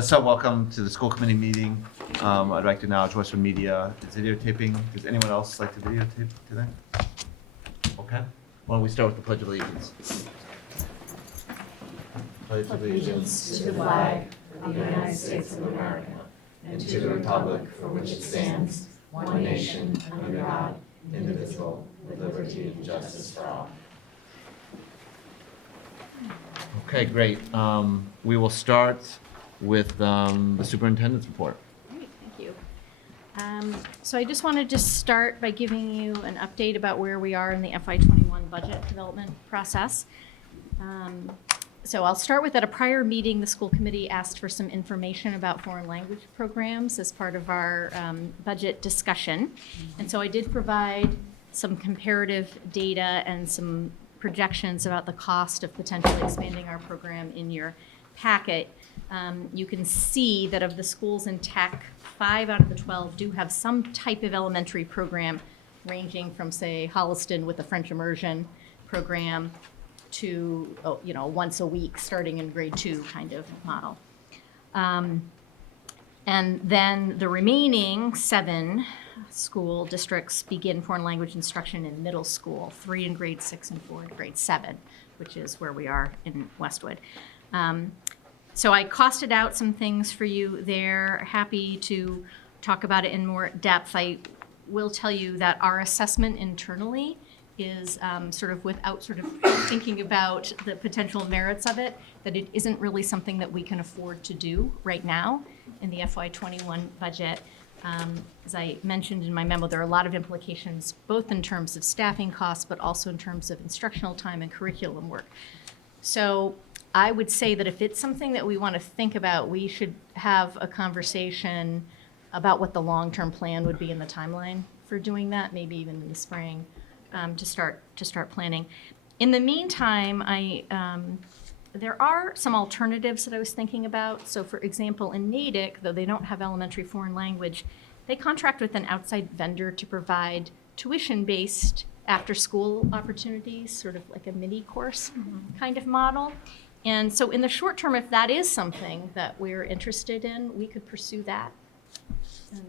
So welcome to the school committee meeting. I'd like to acknowledge Western Media is videotaping. Does anyone else like to videotape today? Okay. Why don't we start with the Pledge of Allegiance? Pledge of Allegiance to the flag of the United States of America and to the republic for which it stands, one nation, under God, indivisible, with liberty and justice for all. Okay, great. We will start with the superintendent's report. Great, thank you. So I just wanted to start by giving you an update about where we are in the FY21 budget development process. So I'll start with, at a prior meeting, the school committee asked for some information about foreign language programs as part of our budget discussion. And so I did provide some comparative data and some projections about the cost of potentially expanding our program in your packet. You can see that of the schools in tech, 5 out of the 12 do have some type of elementary program, ranging from, say, Holliston with a French immersion program to, once a week starting in grade 2 kind of model. And then the remaining 7 school districts begin foreign language instruction in middle school, 3 in grade 6 and 4 in grade 7, which is where we are in Westwood. So I costed out some things for you there. Happy to talk about it in more depth. I will tell you that our assessment internally is without thinking about the potential merits of it, that it isn't really something that we can afford to do right now in the FY21 budget. As I mentioned in my memo, there are a lot of implications, both in terms of staffing costs, but also in terms of instructional time and curriculum work. So I would say that if it's something that we want to think about, we should have a conversation about what the long-term plan would be in the timeline for doing that, maybe even in the spring, to start planning. In the meantime, there are some alternatives that I was thinking about. So for example, in Natick, though they don't have elementary foreign language, they contract with an outside vendor to provide tuition-based after-school opportunities, sort of like a mini course kind of model. And so in the short term, if that is something that we're interested in, we could pursue that. And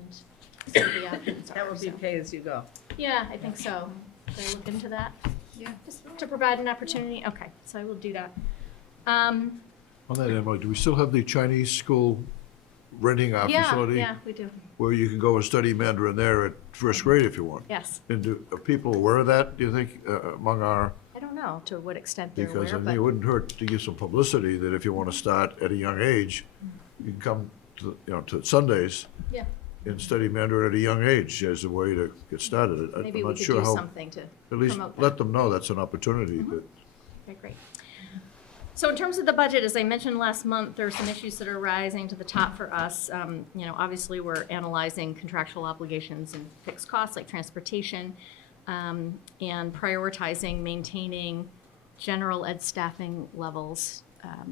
see what the options are. That would be pay as you go. Yeah, I think so. Should I look into that? Yeah. Just to provide an opportunity? Okay, so I will do that. On that, Emma, do we still have the Chinese school renting our facility? Yeah, we do. Where you can go and study Mandarin there at first grade if you want? Yes. And are people aware of that, do you think, among our? I don't know to what extent they're Because aware, I mean, it but wouldn't hurt to give some publicity that if you want to start at a young age, you can come to, to Sundays yeah, and study Mandarin at a young age as a way to get started. maybe I'm we not could sure do how. something to At least promote that. let them know that's an opportunity that. Okay, great. So in terms of the budget, as I mentioned last month, there are some issues that are rising to the top for us. Obviously, we're analyzing contractual obligations and fixed costs like transportation, and prioritizing maintaining general ed staffing levels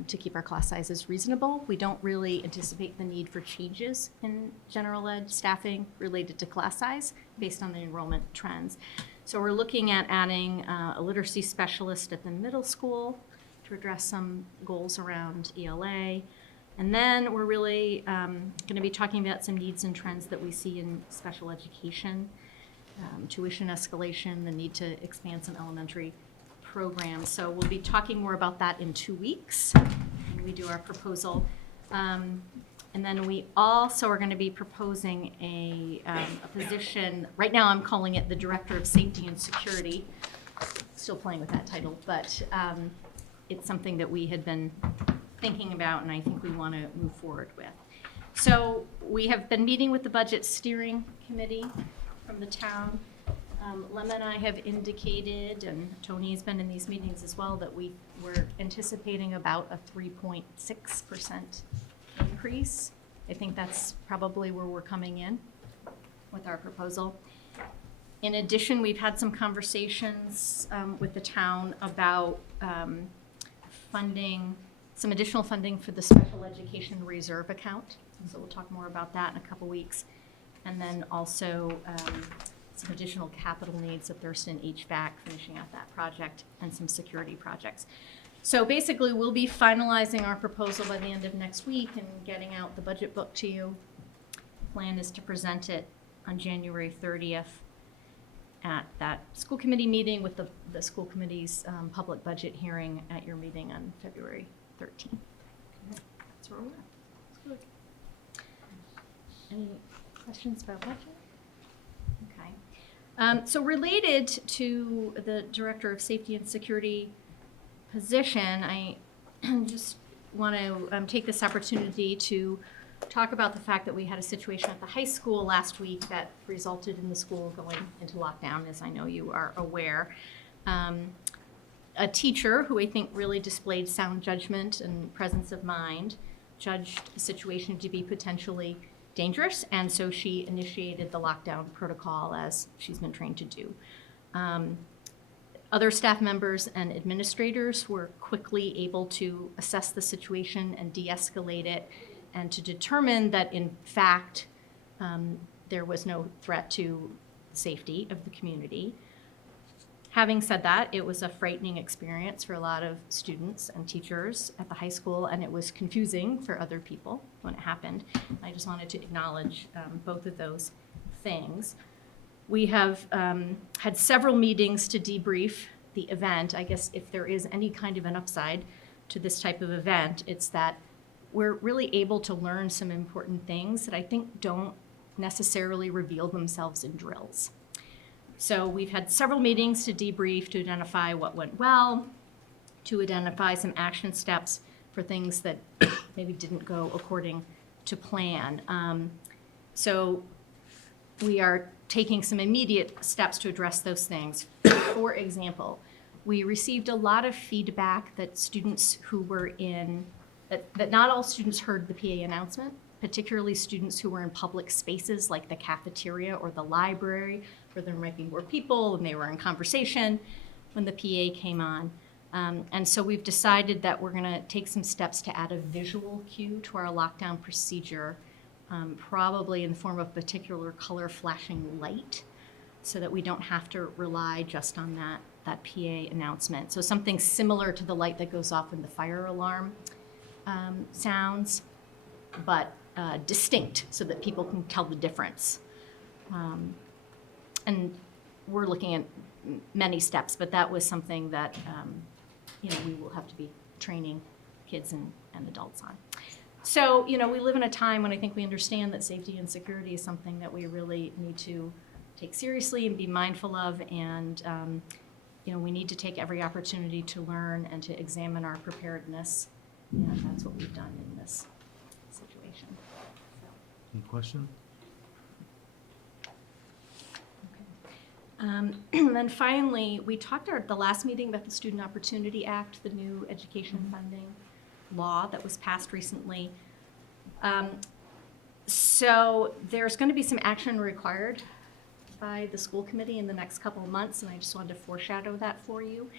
to keep our class sizes reasonable. We don't really anticipate the need for changes in general ed staffing related to class size based on the enrollment trends. So we're looking at adding a literacy specialist at the middle school to address some goals around ELA. And then we're really going to be talking about some needs and trends that we see in special education, tuition escalation, the need to expand some elementary programs. So we'll be talking more about that in 2 weeks when we do our proposal. And then we also are going to be proposing a position, right now I'm calling it the Director of Safety and Security, still playing with that title, but it's something that we had been thinking about and I think we want to move forward with. So we have been meeting with the Budget Steering Committee from the town. Lemma and I have indicated, and Tony has been in these meetings as well, that we were anticipating about a 3.6% increase. I think that's probably where we're coming in with our proposal. In addition, we've had some conversations with the town about funding, some additional funding for the special education reserve account. So we'll talk more about that in a couple weeks. And then also some additional capital needs at Thurston HVAC, finishing out that project, and some security projects. So basically, we'll be finalizing our proposal by the end of next week and getting out the budget book to you. Plan is to present it on January 30th at that school committee meeting with the school committee's public budget hearing at your meeting on February 13th. That's where we're at. That's good. Any questions about budget? Okay. So related to the Director of Safety and Security position, I just want to take this opportunity to talk about the fact that we had a situation at the high school last week that resulted in the school going into lockdown, as I know you are aware. A teacher who I think really displayed sound judgment and presence of mind judged the situation to be potentially dangerous, and so she initiated the lockdown protocol as she's been trained to do. Other staff members and administrators were quickly able to assess the situation and de-escalate it, and to determine that in fact there was no threat to the safety of the community. Having said that, it was a frightening experience for a lot of students and teachers at the high school, and it was confusing for other people when it happened. I just wanted to acknowledge both of those things. We have had several meetings to debrief the event. I guess if there is any kind of an upside to this type of event, it's that we're really able to learn some important things that I think don't necessarily reveal themselves in drills. So we've had several meetings to debrief, to identify what went well, to identify some action steps for things that maybe didn't go according to plan. So we are taking some immediate steps to address those things. For example, we received a lot of feedback that students who were that not all students heard the PA announcement, particularly students who were in public spaces like the cafeteria or the library, where there might be more people and they were in conversation when the PA came on. And so we've decided that we're gonna take some steps to add a visual cue to our lockdown procedure, probably in the form of particular color flashing light, so that we don't have to rely just on that PA announcement. So something similar to the light that goes off when the fire alarm sounds, but distinct so that people can tell the difference. And we're looking at many steps, but that was something that we will have to be training kids and adults on. So, we live in a time when I think we understand that safety and security is something that we really need to take seriously and be mindful of, and we need to take every opportunity to learn and to examine our preparedness, and that's what we've done in this situation. Any question? And then finally, we talked at the last meeting about the Student Opportunity Act, the new education funding law that was passed recently. So there's going to be some action required by the school committee in the next couple of months, and I just wanted to foreshadow that for you.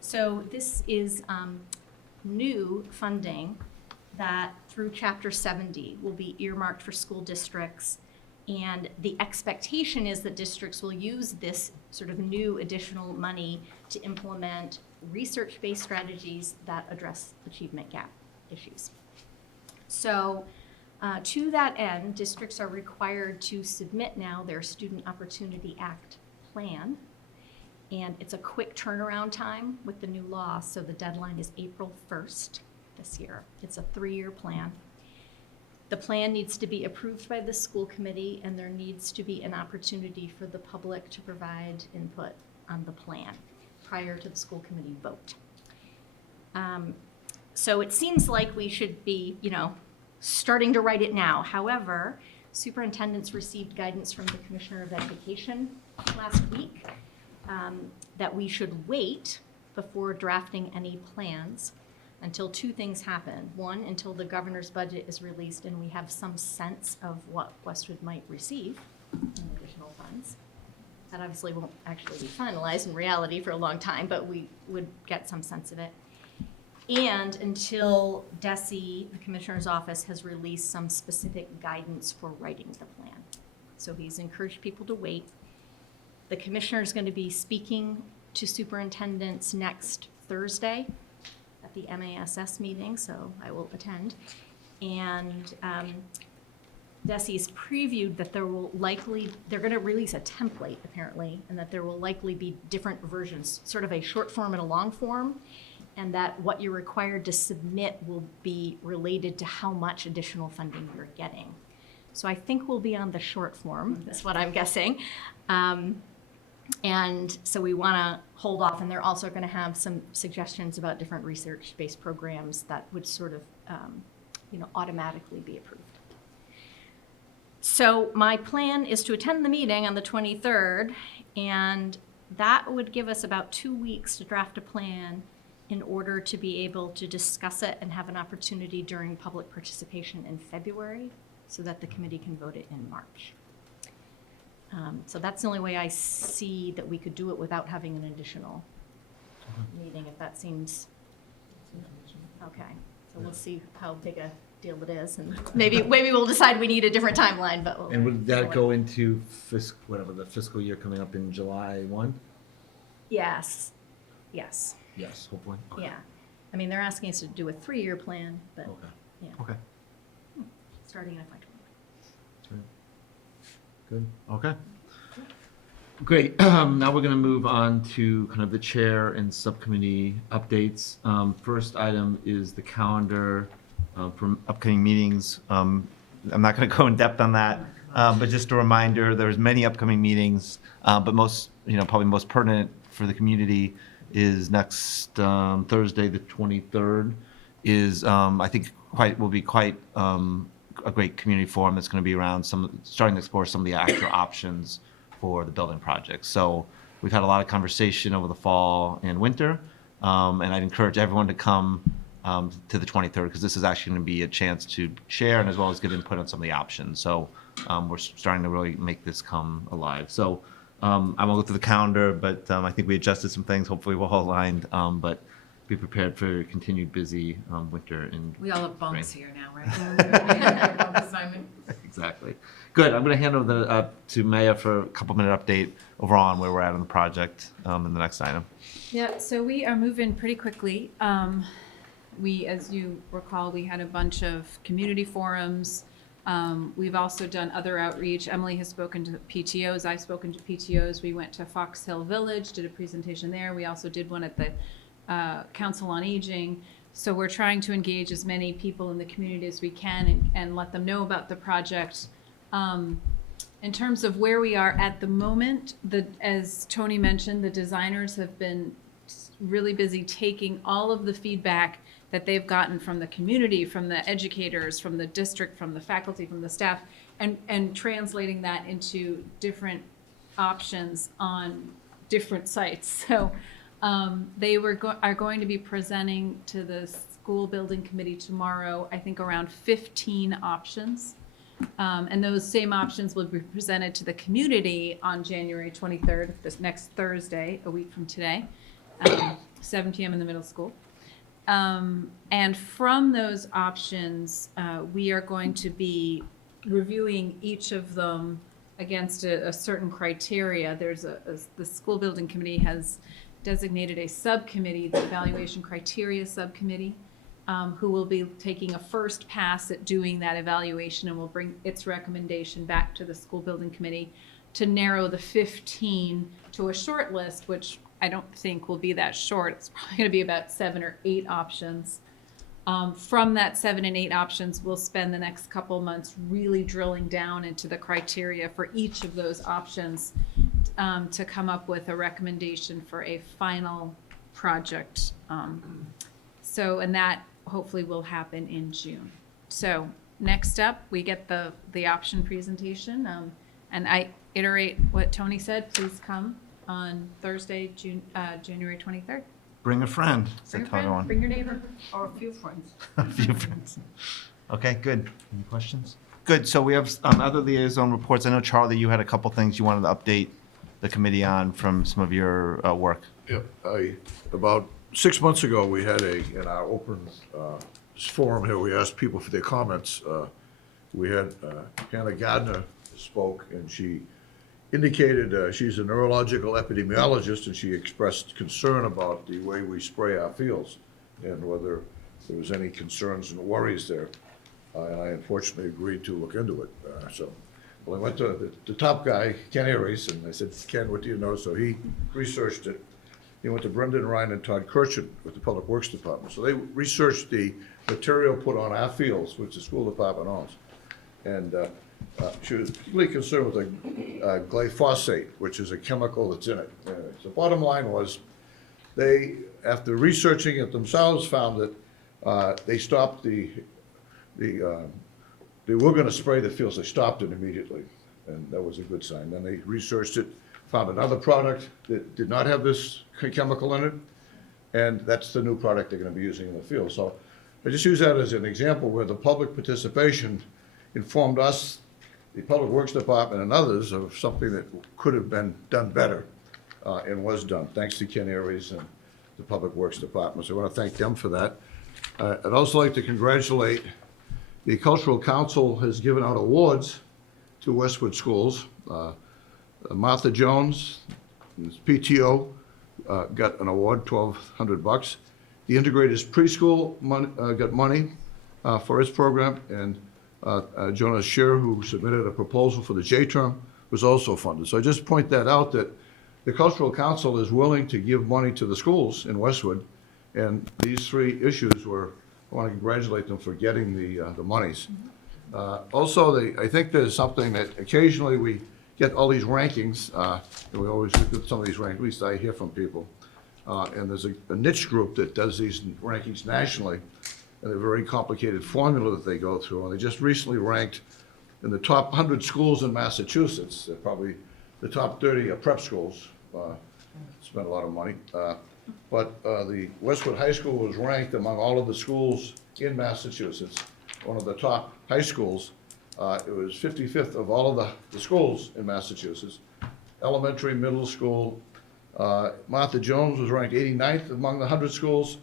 So this is new funding that through Chapter 70 will be earmarked for school districts. And the expectation is that districts will use this sort of new additional money to implement research-based strategies that address achievement gap issues. So to that end, districts are required to submit now their Student Opportunity Act plan. And it's a quick turnaround time with the new law, so the deadline is April 1st this year. It's a 3-year plan. The plan needs to be approved by the school committee, and there needs to be an opportunity for the public to provide input on the plan prior to the school committee vote. So it seems like we should be, starting to write it now. However, superintendents received guidance from the Commissioner of Education last week that we should wait before drafting any plans until 2 things happen. 1, until the governor's budget is released and we have some sense of what Westwood might receive in additional funds. That obviously won't actually be finalized in reality for a long time, but we would get some sense of it. And until DESE, the commissioner's office, has released some specific guidance for writing the plan. So he's encouraged people to wait. The commissioner is going to be speaking to superintendents next Thursday at at the MASS meeting, so I will attend. And Desi's previewed that they're going to release a template apparently, and that there will likely be different versions, sort of a short form and a long form, and that what you're required to submit will be related to how much additional funding you're getting. So I think we'll be on the short form, that's what I'm guessing. And so we want to hold off, and they're also going to have some suggestions about different research-based programs that would sort of, automatically be approved. So my plan is to attend the meeting on the 23rd, and that would give us about 2 weeks to draft a plan in order to be able to discuss it and have an opportunity during public participation in February so that the committee can vote it in March. So that's the only way I see that we could do it without having an additional meeting, if that seems okay. So we'll see how big a deal it is, and maybe we'll decide we need a different timeline, but we'll. And would that go into the fiscal year coming up in July 1? Yes. Yes, hopefully. Okay. Yeah. I mean, they're asking us to do a 3-year plan, but Okay. yeah, Okay. starting in FY20. That's right. Good. Okay. Great. Now we're going to move on to kind of the chair and subcommittee updates. First item is the calendar for upcoming meetings. I'm not going to go in depth on that, but just a reminder, there's many upcoming meetings, but most, probably most pertinent for the community is next Thursday, the 23rd, is I think will be quite a great community forum that's going to be around starting to explore some of the actual options for the building project. So we've had a lot of conversation over the fall and winter, and I'd encourage everyone to come to the 23rd, because this is actually going to be a chance to share and as well as get input on some of the options. So we're starting to really make this come alive. So I won't go through the calendar, but I think we adjusted some things. Hopefully we're all aligned, but be prepared for a continued busy winter. We all have bumps here now, right? Bump assignment. Exactly. Good. I'm going to hand over to Maya for a couple-minute update overall on where we're at on the project in the next item. Yeah, so we are moving pretty quickly. As you recall, we had a bunch of community forums. We've also done other outreach. Emily has spoken to PTOs. I've spoken to PTOs. We went to Fox Hill Village, did a presentation there. We also did one at the Council on Aging. So we're trying to engage as many people in the community as we can and let them know about the project. In terms of where we are at the moment, as Tony mentioned, the designers have been really busy taking all of the feedback that they've gotten from the community, from the educators, from the district, from the faculty, from the staff, and translating that into different options on different sites. So they are going to be presenting to the school building committee tomorrow, I think around 15 options. And those same options will be presented to the community on January 23rd, this next Thursday, a week from today, 7 p.m. in the middle school. And from those options, we are going to be reviewing each of them against a certain criteria. There's the school building committee has designated a subcommittee, the evaluation criteria subcommittee, who will be taking a first pass at doing that evaluation and will bring its recommendation back to the school building committee to narrow the 15 to a short list, which I don't think will be that short. It's probably going to be about 7 or 8 options. From that 7 and 8 options, we'll spend the next couple months really drilling down into the criteria for each of those options to come up with a recommendation for a final project. And that hopefully will happen in June. So next up, we get the option presentation. And I iterate what Tony said, please come on Thursday, January 23rd. Bring a friend. Bring a friend, bring your neighbor, or a few friends. A few friends. Okay, good. Any questions? Good. So we have other liaison reports. I know, Charlie, you had a couple things you wanted to update the committee on from some of your work. Yep, about 6 months ago, we had in our open forum here, we asked people for their comments. We had Hannah Gardner spoke, and she indicated she's a neurological epidemiologist, and she expressed concern about the way we spray our fields. and whether there was any concerns and worries there. And I unfortunately agreed to look into it. Well, I went to the top guy, Ken Aries, and I said, Ken, what do you know? So he researched it. He went to Brendan Ryan and Todd Kirchen with the Public Works Department. So they researched the material put on our fields, which the school department owns. And she was particularly concerned with the glyphosate, which is a chemical that's in it. So bottom line was, they, after researching it themselves, found that they stopped they were gonna spray the fields, they stopped it immediately, and that was a good sign. Then they researched it, found another product that did not have this chemical in it, and that's the new product they're gonna be using in the field. So I just use that as an example where the public participation informed us, the Public Works Department and others, of something that could have been done better, and was done, thanks to Ken Aries and the Public Works Department. So I want to thank them for that. I'd also like to congratulate the Cultural Council has given out awards to Westwood schools. Martha Jones, PTO, got an award, $1,200. The Integrated Preschool got money for its program, and Jonas Scheer, who submitted a proposal for the J-term, was also funded. So I just point that out, that the Cultural Council is willing to give money to the schools in Westwood, and these three issues were, I want to congratulate them for getting the monies. Also, I think there's something that occasionally we get all these rankings, and we always get some of these rankings, at least I hear from people, and there's a niche group that does these rankings nationally, and they're a very complicated formula that they go through, and they just recently ranked in the top 100 schools in Massachusetts, probably the top 30 are prep schools, spent a lot of money. But the Westwood High School was ranked among all of the schools in Massachusetts, one of the top high schools. It was 55th of all of the schools in Massachusetts, elementary, middle school. Martha Jones was ranked 89th among the 100 schools,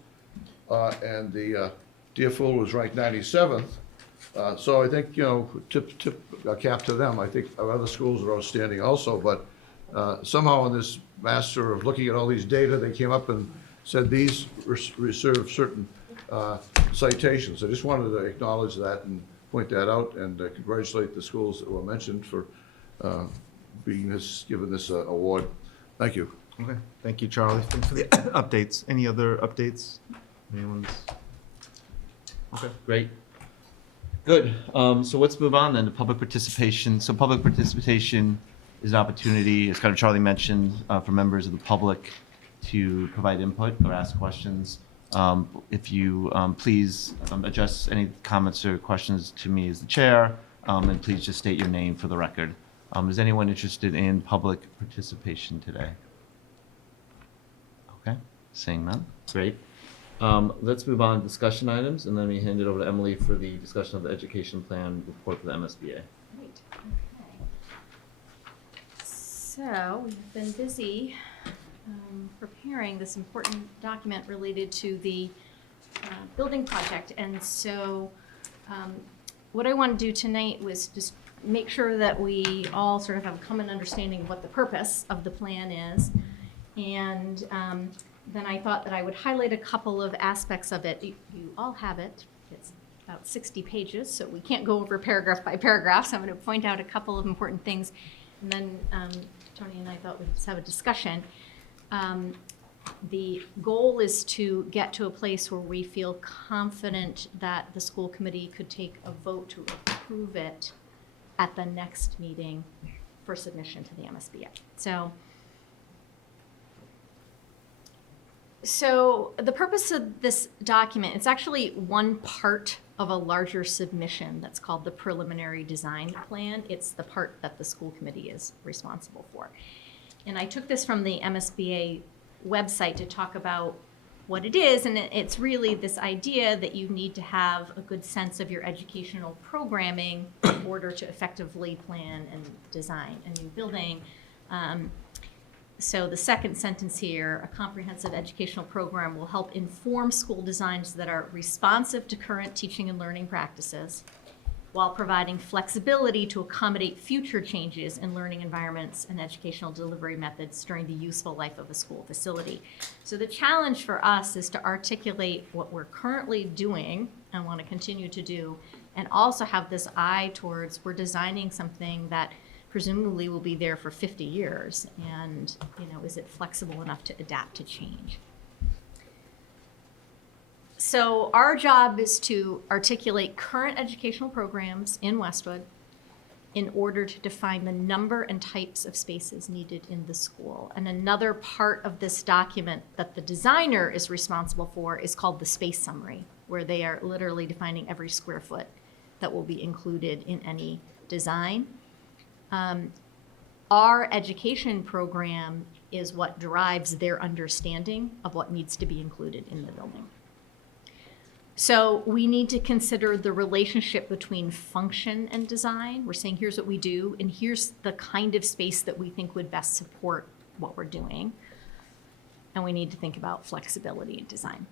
and the Deerfield was ranked 97th. So I think, tip a cap to them. I think our other schools are outstanding also, but somehow in this master of looking at all these data, they came up and said these reserve certain citations. I just wanted to acknowledge that and point that out, and congratulate the schools that were mentioned for given this award. Thank you. Okay, thank you, Charlie. Thanks for the updates. Any other updates? Anyone's? Okay, great. Good. So let's move on then to public participation. So public participation is an opportunity, as kind of Charlie mentioned, for members of the public to provide input or ask questions. If you please address any comments or questions to me as the chair, and please just state your name for the record. Is anyone interested in public participation today? Okay, seeing none. Great. Let's move on to discussion items, and then we hand it over to Emily for the discussion of the education plan report for the MSBA. Great, okay. So, we've been busy preparing this important document related to the building project. And so what I want to do tonight was just make sure that we all sort of have a common understanding of what the purpose of the plan is. And then I thought that I would highlight a couple of aspects of it. You all have it. It's about 60 pages, so we can't go over paragraph by paragraph. So I'm going to point out a couple of important things. And then Tony and I thought we'd just have a discussion. The goal is to get to a place where we feel confident that the school committee could take a vote to approve it at the next meeting for submission to the MSBA. So the purpose of this document, it's actually one part of a larger submission that's called the preliminary design plan. It's the part that the school committee is responsible for. And I took this from the MSBA website to talk about what it is, and it's really this idea that you need to have a good sense of your educational programming in order to effectively plan and design a new building. So the second sentence here, a comprehensive educational program will help inform school designs that are responsive to current teaching and learning practices, while providing flexibility to accommodate future changes in learning environments and educational delivery methods during the useful life of a school facility. So the challenge for us is to articulate what we're currently doing and want to continue to do, and also have this eye towards we're designing something that presumably will be there for 50 years, and is it flexible enough to adapt to change? So our job is to articulate current educational programs in Westwood in order to define the number and types of spaces needed in the school. And another part of this document that the designer is responsible for is called the space summary, where they are literally defining every square foot that will be included in any design. Our education program is what drives their understanding of what needs to be included in the building. So we need to consider the relationship between function and design. We're saying, here's what we do, and here's the kind of space that we think would best support what we're doing. And we need to think about flexibility in design.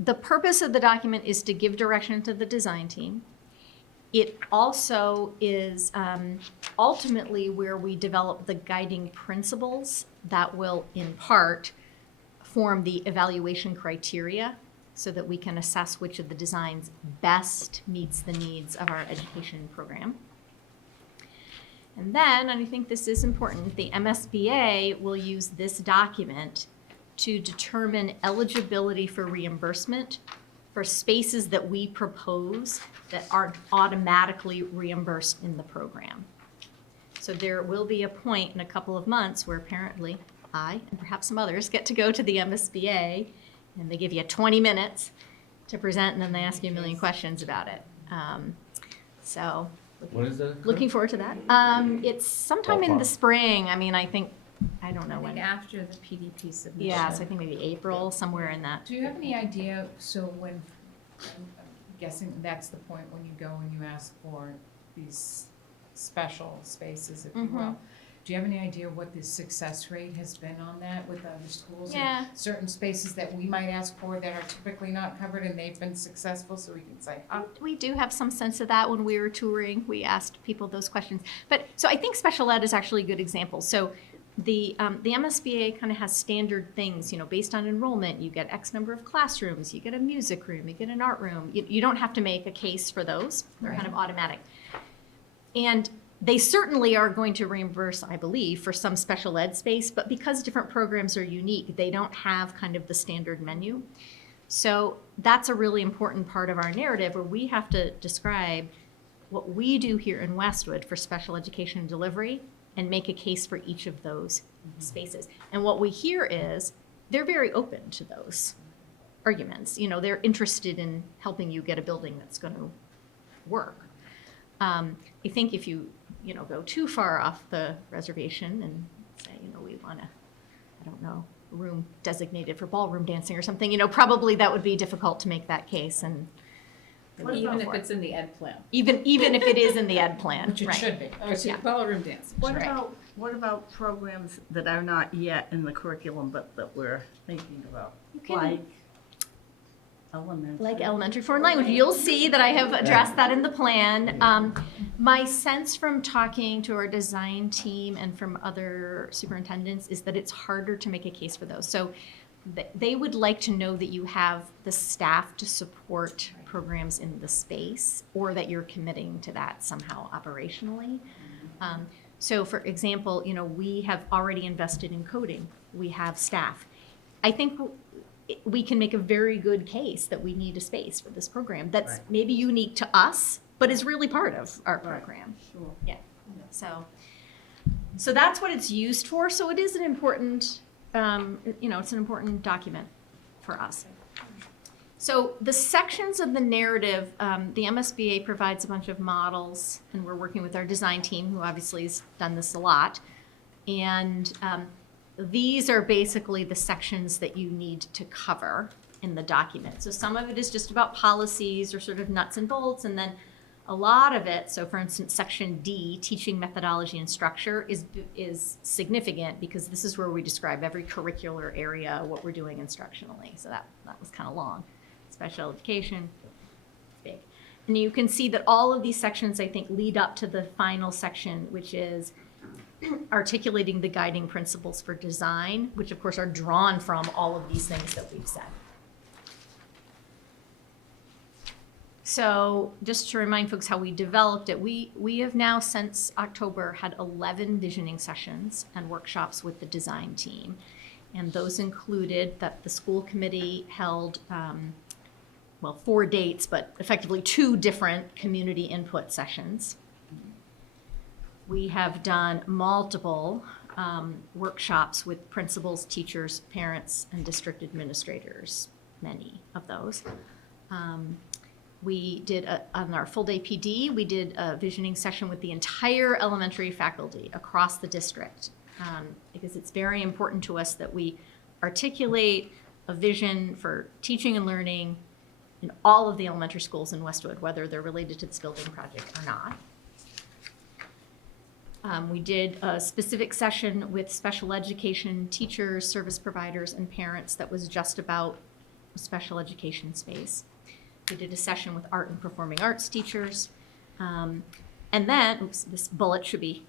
The purpose of the document is to give direction to the design team. It also is ultimately where we develop the guiding principles that will, in part, form the evaluation criteria so that we can assess which of the designs best meets the needs of our education program. And then, and I think this is important, the MSBA will use this document to determine eligibility for reimbursement for spaces that we propose that aren't automatically reimbursed in the program. So there will be a point in a couple of months where apparently I, and perhaps some others, get to go to the MSBA, and they give you 20 minutes to present, and then they ask you a million questions about it. So When is that? looking forward to that. It's sometime in the spring. I mean, I don't know I when. think after the PDP submission. Yeah, so I think maybe April, somewhere in that. Do you have any idea, so when, I'm guessing that's the point when you go and you ask for these special spaces, if you will. Do you have any idea what the success rate has been on that with other schools? And Yeah. certain spaces that we might ask for that are typically not covered and they've been successful, so we can say, We do have some sense of that when we were touring. We asked people those questions. But so I think special ed is actually a good example. So the MSBA kind of has standard things, based on enrollment. You get X number of classrooms, you get a music room, you get an art room. You don't have to make a case for those. They're kind of automatic. And they certainly are going to reimburse, I believe, for some special ed space, but because different programs are unique, they don't have kind of the standard menu. So that's a really important part of our narrative, where we have to describe what we do here in Westwood for special education and delivery and make a case for each of those spaces. And what we hear is they're very open to those arguments. They're interested in helping you get a building that's going to work. I think if you go too far off the reservation and say, we want a room designated for ballroom dancing or something, probably that would be difficult to make that case. And Even if it's in the ed plan. even if it is in the ed plan, which it right. should be. Yeah. Ballroom dancing. What about programs that are not yet in the curriculum, but that we're thinking about? You can- Like elementary. Like elementary foreign language. You'll see that I have addressed that in the plan. My sense from talking to our design team and from other superintendents is that it's harder to make a case for those. So they would like to know that you have the staff to support programs in the space, or that you're committing to that somehow operationally. So for example, we have already invested in coding. We have staff. I think we can make a very good case that we need a space for this program that's Right. maybe unique to us, but is really part of our Right. program. Sure. Yeah. So that's what it's used for. So it is an important, it's an important document for us. So the sections of the narrative, the MSBA provides a bunch of models, and we're working with our design team, who obviously has done this a lot. And these are basically the sections that you need to cover in the document. So some of it is just about policies or sort of nuts and bolts, and then a lot of it, so for instance, section D, teaching methodology and structure, is significant because this is where we describe every curricular area, what we're doing instructionally. So that was kind of long. Special education, big. And you can see that all of these sections, I think, lead up to the final section, which is articulating the guiding principles for design, which of course are drawn from all of these things that we've said. So just to remind folks how we developed it, we have now since October had 11 visioning sessions and workshops with the design team. And those included that the school committee held, 4 dates, but effectively 2 different community input sessions. We have done multiple workshops with principals, teachers, parents, and district administrators, many of those. We did, on our full day PD, we did a visioning session with the entire elementary faculty across the district. Because it's very important to us that we articulate a vision for teaching and learning in all of the elementary schools in Westwood, whether they're related to this building project or not. We did a specific session with special education teachers, service providers, and parents that was just about special education space. We did a session with art and performing arts teachers. And then, oops, this bullet should be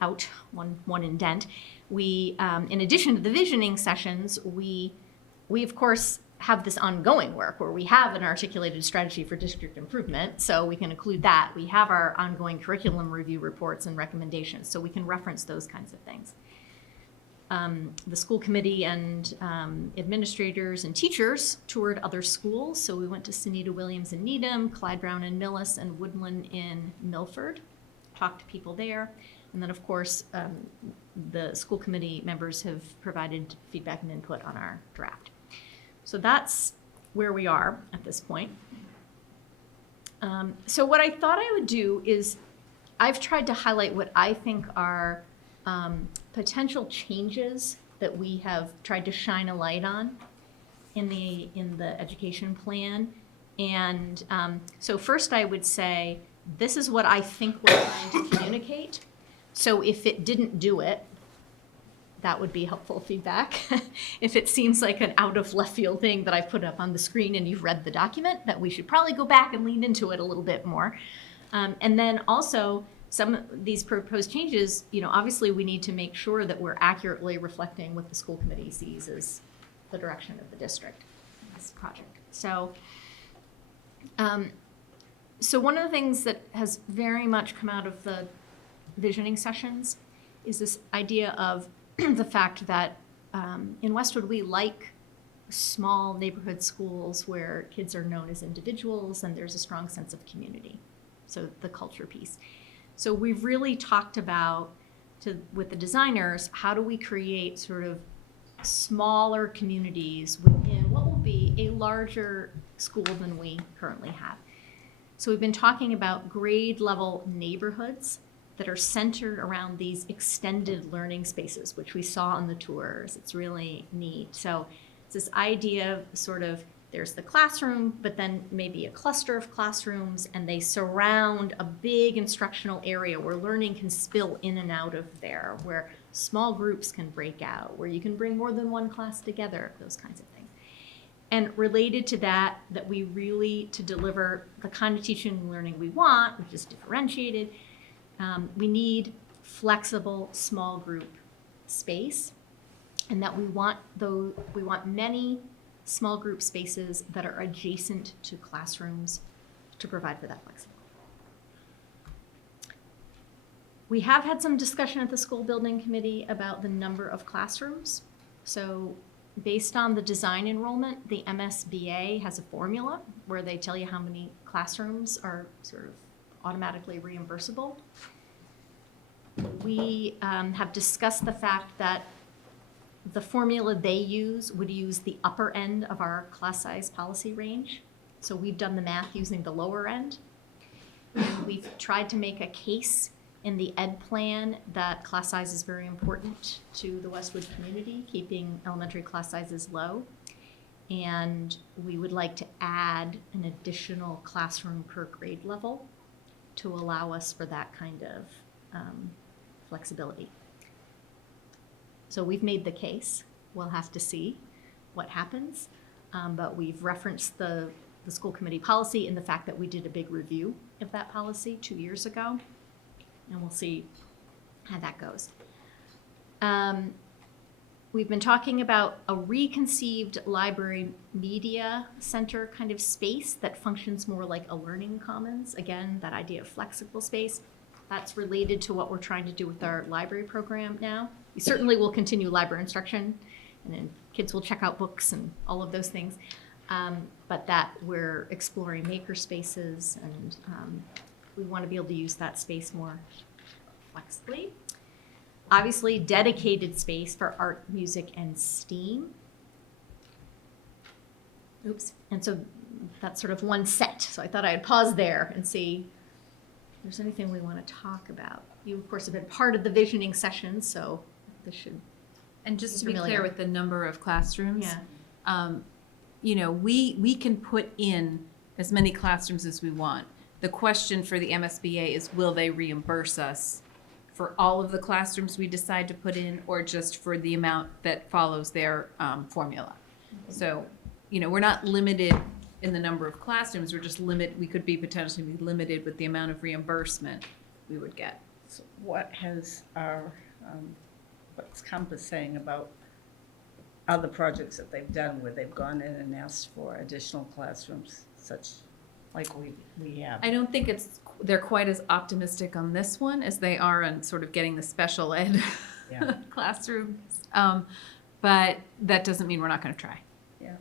out, one indent. We, in addition to the visioning sessions, we of course have this ongoing work where we have an articulated strategy for district improvement, so we can include that. We have our ongoing curriculum review reports and recommendations, so we can reference those kinds of things. The school committee and administrators and teachers toured other schools, so we went to Sunita Williams in Needham, Clyde Brown in Millis, and Woodland in Milford, talked to people there. And then, of course, the school committee members have provided feedback and input on our draft. So that's where we are at this point. So what I thought I would do is I've tried to highlight what I think are potential changes that we have tried to shine a light on in the education plan. And so first I would say, this is what I think we're trying to communicate. So if it didn't do it, that would be helpful feedback. If it seems like an out of left field thing that I put up on the screen and you've read the document, that we should probably go back and lean into it a little bit more. And then also, some of these proposed changes, obviously we need to make sure that we're accurately reflecting what the school committee sees as the direction of the district in this project. So one of the things that has very much come out of the visioning sessions is this idea of the fact that in Westwood we like small neighborhood schools where kids are known as individuals and there's a strong sense of community. So the culture piece. So we've really talked about, with the designers, how do we create sort of smaller communities within what will be a larger school than we currently have. So we've been talking about grade level neighborhoods that are centered around these extended learning spaces, which we saw on the tours. It's really neat. So it's this idea of sort of, there's the classroom, but then maybe a cluster of classrooms, and they surround a big instructional area where learning can spill in and out of there, where small groups can break out, where you can bring more than one class together, those kinds of things. And related to that, that we really, to deliver the kind of teaching and learning we want, which is differentiated, we need flexible small group space, and that we want many small group spaces that are adjacent to classrooms to provide for that flexibility. We have had some discussion at the school building committee about the number of classrooms. So based on the design enrollment, the MSBA has a formula where they tell you how many classrooms are sort of automatically reimbursable. We have discussed the fact that the formula they use would use the upper end of our class size policy range. So we've done the math using the lower end. And we've tried to make a case in the ed plan that class size is very important to the Westwood community, keeping elementary class sizes low. And we would like to add an additional classroom per grade level to allow us for that kind of flexibility. So we've made the case. We'll have to see what happens. But we've referenced the the school committee policy and the fact that we did a big review of that policy 2 years ago. And we'll see how that goes. We've been talking about a reconceived library media center kind of space that functions more like a learning commons. Again, that idea of flexible space. That's related to what we're trying to do with our library program now. We certainly will continue library instruction, and then kids will check out books and all of those things. But that we're exploring maker spaces, and we want to be able to use that space more flexibly. Obviously, dedicated space for art, music, and STEAM. Oops. And so that's sort of one set. So I thought I'd pause there and see if there's anything we want to talk about. You, of course, have been part of the visioning sessions, so this should. And just to Be be familiar. clear with the number of classrooms, Yeah. you know, we can put in as many classrooms as we want. The question for the MSBA is, will they reimburse us for all of the classrooms we decide to put in, or just for the amount that follows their formula? So, you know, we're not limited in the number of classrooms, we're just we could be potentially be limited with the amount of reimbursement we would get. So what has our, what's Compass saying about other projects that they've done where they've gone in and asked for additional classrooms, such like we have? I don't think they're quite as optimistic on this one as they are on sort of getting the special ed Yeah. classrooms. But that doesn't mean we're not going to try. Yeah.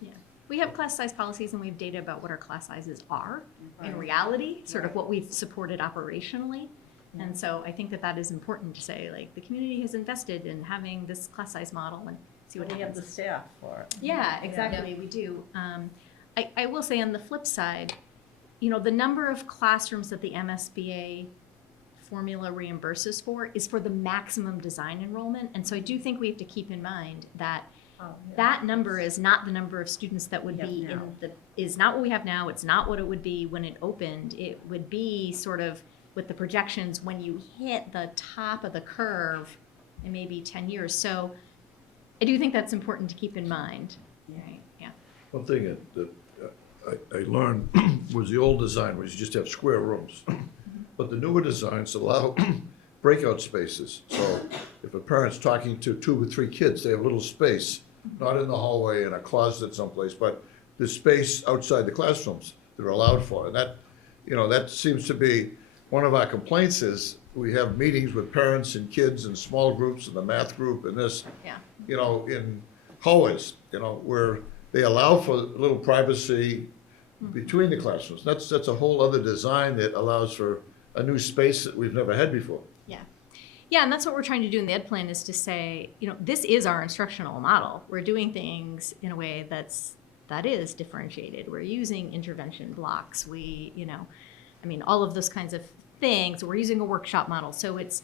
Yeah. We have class size policies, and we have data about what our class sizes are in Right. reality, sort of Right. what we've supported operationally. And so I think that that is important to say, like, the community has invested in having this class size model, and see what We have the happens. staff for it. Yeah, exactly, we do. I will say on the flip side, you know, the number of classrooms that the MSBA formula reimburses for is for the maximum design enrollment. And so I do think we have to keep in mind that Oh, yeah. that number is not the number of students that would We have be now. in is not what we have now. It's not what it would be when it opened. It would be sort of with the projections when you hit the top of the curve in maybe 10 years. So I do think that's important to keep in mind. Right? Yeah. One thing that I learned was the old design was you just have square rooms. But the newer designs allow breakout spaces. So if a parent's talking to 2 or 3 kids, they have a little space, not in the hallway in a closet someplace, but the space outside the classrooms they're allowed for. And that, you know, that seems to be one of our complaints is we have meetings with parents and kids and small groups and the math group and this, Yeah. you know, in hallways, you know, where they allow for a little privacy between the classrooms. That's a whole other design that allows for a new space that we've never had before. Yeah. Yeah, and that's what we're trying to do in the ed plan is to say, you know, this is our instructional model. We're doing things in a way that is differentiated. We're using intervention blocks. We, you know, I mean, all of those kinds of things. We're using a workshop model. So it's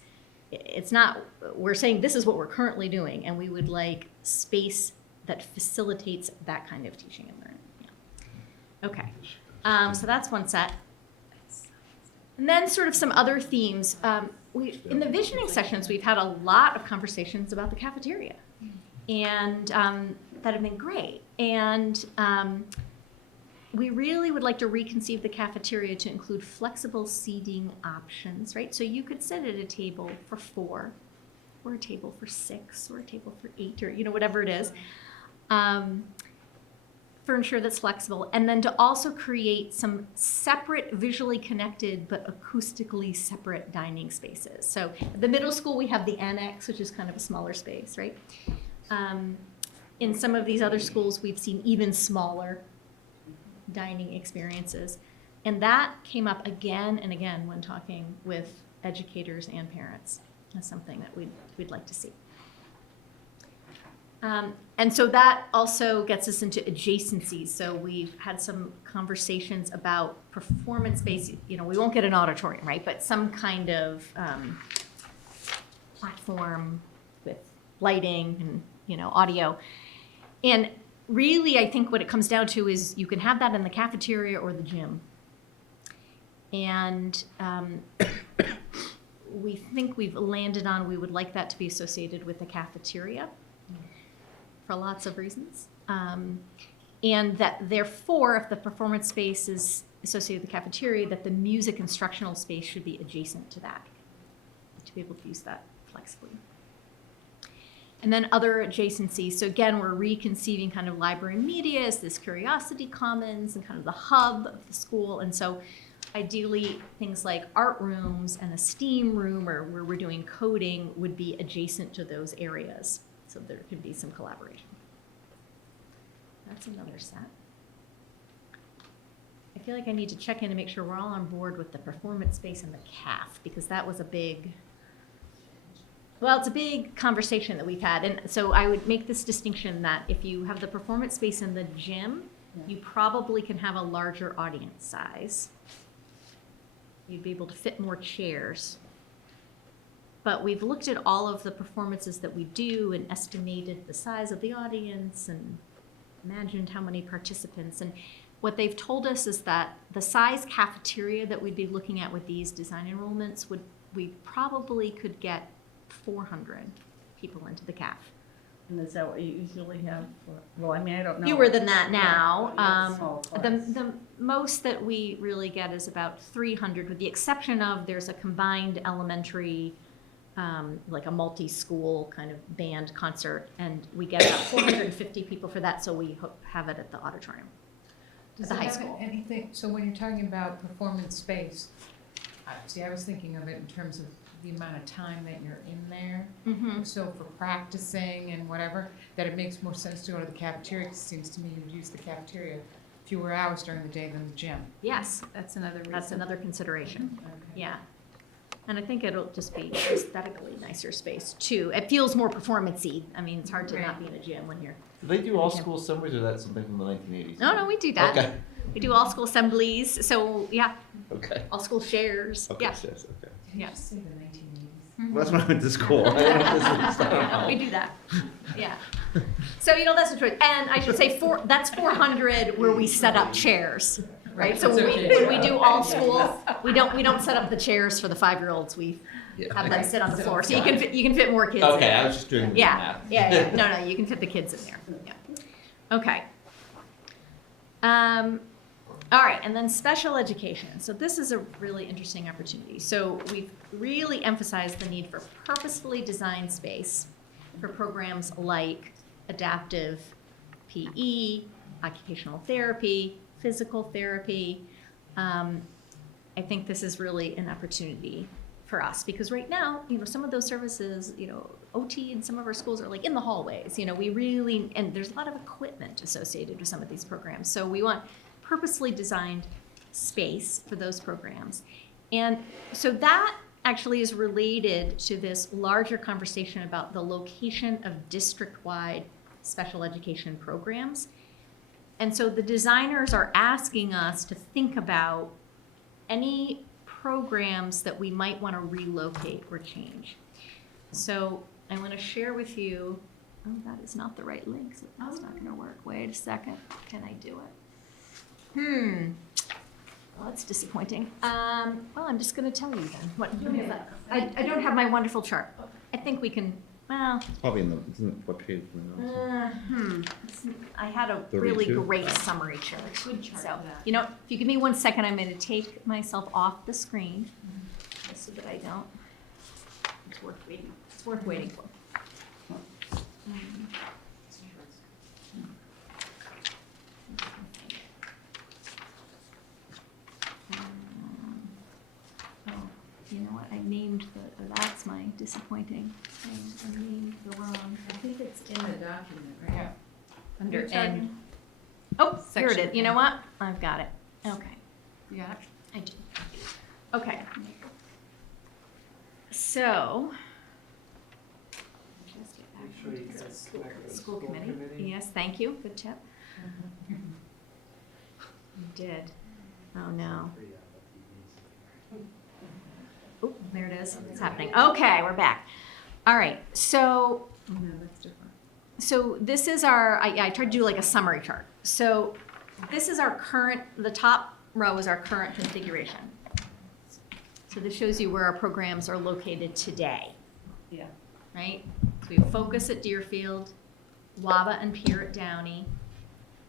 not, we're saying this is what we're currently doing, and we would like space that facilitates that kind of teaching and learning. Yeah. Okay. So that's one set. And then sort of some other themes. In the visioning sessions, we've had a lot of conversations about the cafeteria. And that have been great. And we really would like to reconceive the cafeteria to include flexible seating options, right? So you could sit at a table for 4, or a table for 6, or a table for 8, or, you know, whatever it is. Furniture that's flexible, and then to also create some separate, visually connected, but acoustically separate dining spaces. So at the middle school, we have the annex, which is kind of a smaller space, right? In some of these other schools, we've seen even smaller dining experiences. And that came up again and again when talking with educators and parents as something that we'd like to see. And so that also gets us into adjacencies. So we've had some conversations about performance-based, you know, we won't get an auditorium, right? But some kind of platform with lighting and, you know, audio. And really, I think what it comes down to is you can have that in the cafeteria or the gym. And we think we've landed on, we would like that to be associated with the cafeteria for lots of reasons. And that therefore, if the performance space is associated with the cafeteria, that the music instructional space should be adjacent to that, to be able to use that flexibly. And then other adjacencies. So again, we're reconceiving kind of library media as this curiosity commons and kind of the hub of the school. And so ideally, things like art rooms and a STEAM room or where we're doing coding would be adjacent to those areas. So there could be some collaboration. That's another set. I feel like I need to check in to make sure we're all on board with the performance space and the CAF, because that was a big, well, it's a big conversation that we've had. And so I would make this distinction that if you have the performance space in the gym, you probably can have a larger audience size. You'd be able to fit more chairs. But we've looked at all of the performances that we do and estimated the size of the audience and imagined how many participants. And what they've told us is that the size cafeteria that we'd be looking at with these design enrollments we probably could get 400 people into the CAF. And is that what you usually have? Well, I mean, I don't know. Fewer than that now. Small class. The most that we really get is about 300, with the exception of there's a combined elementary, like a multi-school kind of band concert, and we get about 450 people for that, so we have it at the auditorium. Does the it high have school. anything, so when you're talking about performance space, see, I was thinking of it in terms of the amount of time that you're in there. Mm-hmm. So for practicing and whatever, that it makes more sense to go to the cafeteria, 'cause it seems to me you'd use the cafeteria fewer hours during the day than the gym. Yes, That's another reason. that's another consideration. Okay. Yeah. And I think it'll just be aesthetically nicer space too. It feels more performance-y. I mean, it's hard to not be in a gym when you're. Do they do all school assemblies, or that's something from the 1980s? No, we do that. Okay. We do all school assemblies. So yeah, Okay. all school shares. Okay. Yeah. Yes, okay. Did you Yeah. just say the 1980s? Well, that's when I went to school. I don't know if this is- I don't know. We do that. Yeah. So, that's the choice. And I should say that's 400 where we set up chairs, right? So when we do all schools, we don't set up the chairs for the 5-year-olds. We Yeah. have them sit on the floor. So you can fit more kids. Okay, in. I was just doing the Yeah, math. yeah. No, you can fit the kids in there. Yeah. Okay. All right, and then special education. So this is a really interesting opportunity. So we've really emphasized the need for purposefully designed space for programs like adaptive PE, occupational therapy, physical therapy. I think this is really an opportunity for us because right now, some of those services, OT in some of our schools are like in the hallways. And there's a lot of equipment associated with some of these programs. So we want purposely designed space for those programs. And so that actually is related to this larger conversation about the location of district-wide special education programs. And so the designers are asking us to think about any programs that we might want to relocate or change. So I want to share with you, that is not the right link, so that's not going to work. Wait a second, can I do it? Well, that's disappointing. Well, I'm just going to tell you then. I don't have my wonderful chart. I think we can, well, It's probably isn't what page? I had a really 32? great summary chart. Good chart So, for that. if you give me 1 second, I'm going to take myself off the screen so that I don't. It's worth waiting. It's worth waiting for. Oh, you know what? I named that's my disappointing thing. I named the wrong. I think it's in the document, right? Yeah. Under Which N. Oh, here it Section is. You know N. what? I've got it. Okay, You got it? I do. Okay. So. Just get back to the school committee. Yes, thank you. Good tip. You did. Oh, no. Oh, there it is. It's happening. Okay, we're back. All right, so No, that's different. so this is our, I tried to do like a summary chart. So this is our current, the top row is our current configuration. So this shows you where our programs are located today, Yeah. right? So we have Focus at Deerfield, WABA and Peer at Downey,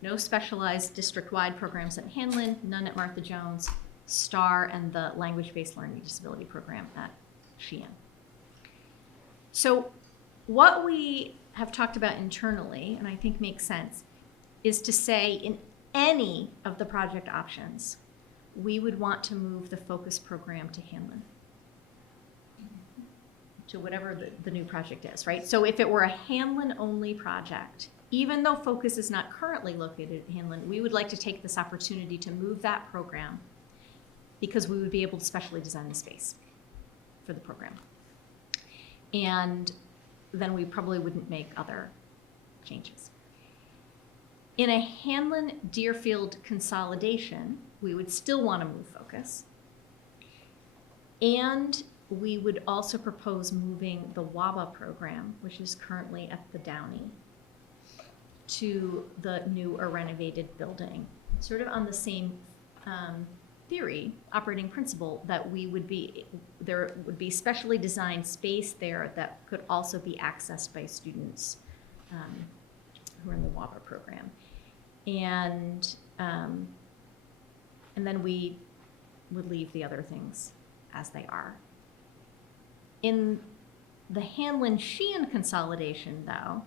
no specialized district-wide programs at Hanlon, none at Martha Jones, STAR, and the language-based learning disability program at Sheehan. So what we have talked about internally, and I think makes sense, is to say in any of the project options, we would want to move the focus program to Hanlon, to whatever the new project is, right? So if it were a Hanlon-only project, even though focus is not currently located at Hanlon, we would like to take this opportunity to move that program because we would be able to specially design the space for the program. And then we probably wouldn't make other changes. In a Hanlon-Deerfield consolidation, we would still want to move focus. And we would also propose moving the WABA program, which is currently at the Downey, to the new or renovated building, sort of on the same theory, operating principle, that there would be specially designed space there that could also be accessed by students who are in the WABA program. And then we would leave the other things as they are. In the Hanlon-Sheehan consolidation, though,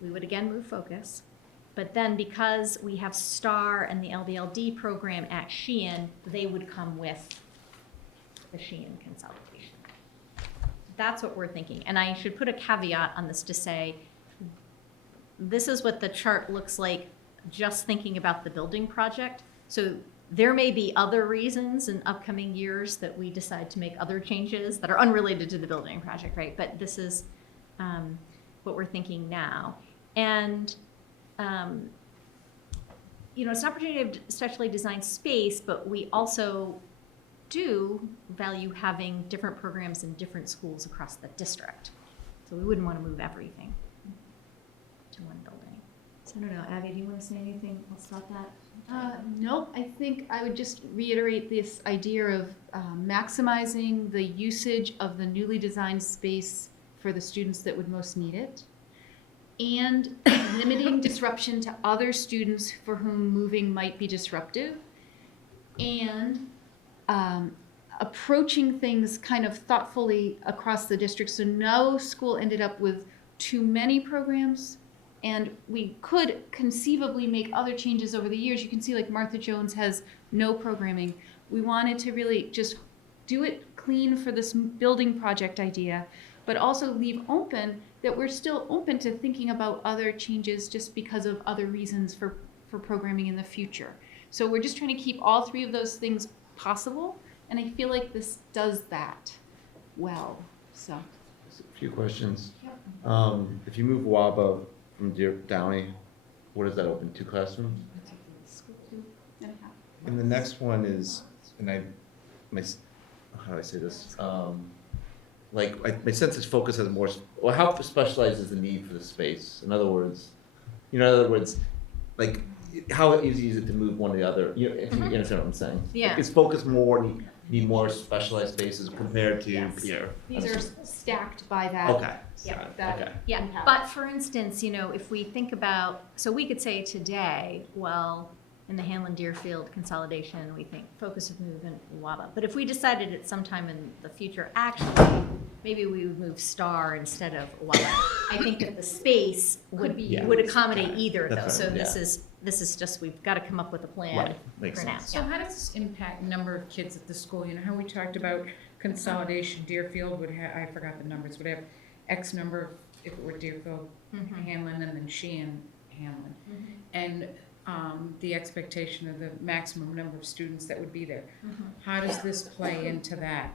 we would again move focus, but then because we have STAR and the LBLD program at Sheehan, they would come with the Sheehan consolidation. That's what we're thinking. And I should put a caveat on this to say, this is what the chart looks like just thinking about the building project. So there may be other reasons in upcoming years that we decide to make other changes that are unrelated to the building project, right? But this is what we're thinking now. And, it's an opportunity to especially design space, but we also do value having different programs in different schools across the district. So we wouldn't want to move everything to one building. So I don't know, Abby, do you want to say anything else about that? No, I think I would just reiterate this idea of maximizing the usage of the newly designed space for the students that would most need it, and limiting disruption to other students for whom moving might be disruptive, and approaching things kind of thoughtfully across the district so no school ended up with too many programs. And we could conceivably make other changes over the years. You can see like Martha Jones has no programming. We wanted to really just do it clean for this building project idea, but also leave open that we're still open to thinking about other changes just because of other reasons for programming in the future. So we're just trying to keep all three of those things possible. And I feel like this does that well, so. A few questions. If you move WABA from Downey, what does that open? 2 classrooms? And the next one is, how do I say this? My sense is focus has more, how specialized is the need for the space? In other words, like, how easy is it to move one or the other? If you understand what I'm saying? Yeah. Like, is focus need more specialized spaces compared to here? These are stacked by that. Okay. Yeah. Okay. Yeah, but for instance, if we think about, so we could say today, well, in the Hanlon-Deerfield consolidation, we think focus would move in WABA. But if we decided at some time in the future, actually, maybe we would move STAR instead of WABA. I think that the space would accommodate either of That's those. right, So this is just, we've got to come up with a plan Right, makes for now. sense. So how does this impact number of kids at the school? How we talked about consolidation, Deerfield would have, I forgot the numbers, would have X number if it were Deerfield, Hanlon, and then Sheehan, Hanlon. And the expectation of the maximum number of students that would be there. How does this play into that?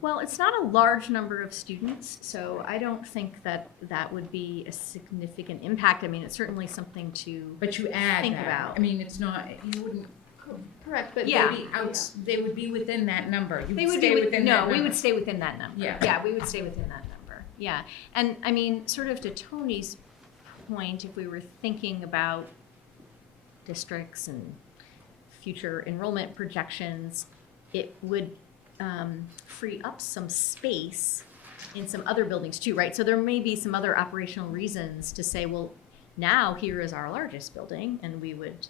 Well, it's not a large number of students, so I don't think that would be a significant impact. I mean, it's certainly something to But you add think that. about. I mean, it's not, you wouldn't, Correct, but Yeah. they would be within that number. You They would would stay be within that we number. would stay within that number. Yeah. We would stay within that number. Yeah, and I mean, sort of to Tony's point, if we were thinking about districts and future enrollment projections, it would free up some space in some other buildings too, right? So there may be some other operational reasons to say, well, Now, here is our largest building, and we would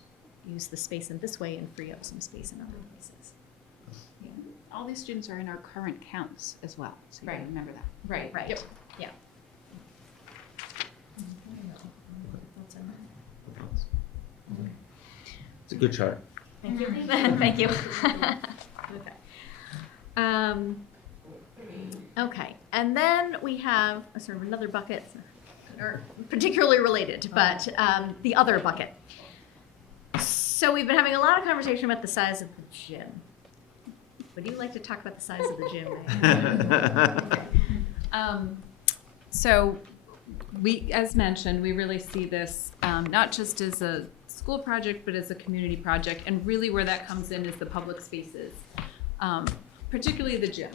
use the space in this way and free up some space in other places. All these students are in our current counts as well, so you gotta Right. remember that. Right. Right, Yep. yeah. It's a good chart. Thank you. Thank you. Okay. Okay, and then we have a sort of another bucket, or particularly related, but the other bucket. So we've been having a lot of conversation about the size of the gym. Would you like to talk about the size of the gym? So we, as mentioned, we really see this not just as a school project, but as a community project. And really where that comes in is the public spaces, particularly the gym.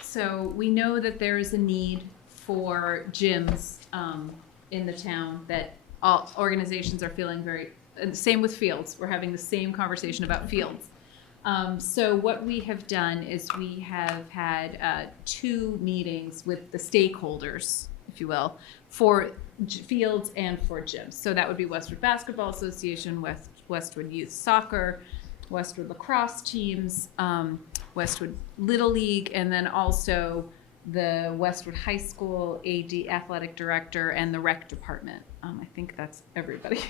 So we know that there is a need for gyms in the town, that all organizations are feeling very, and same with fields. We're having the same conversation about fields. So what we have done is we have had 2 meetings with the stakeholders, if you will, for fields and for gyms. So that would be Westwood Basketball Association, Westwood Youth Soccer, Westwood Lacrosse teams, Westwood Little League, and then also the Westwood High School AD Athletic Director and the Rec Department. I think that's everybody.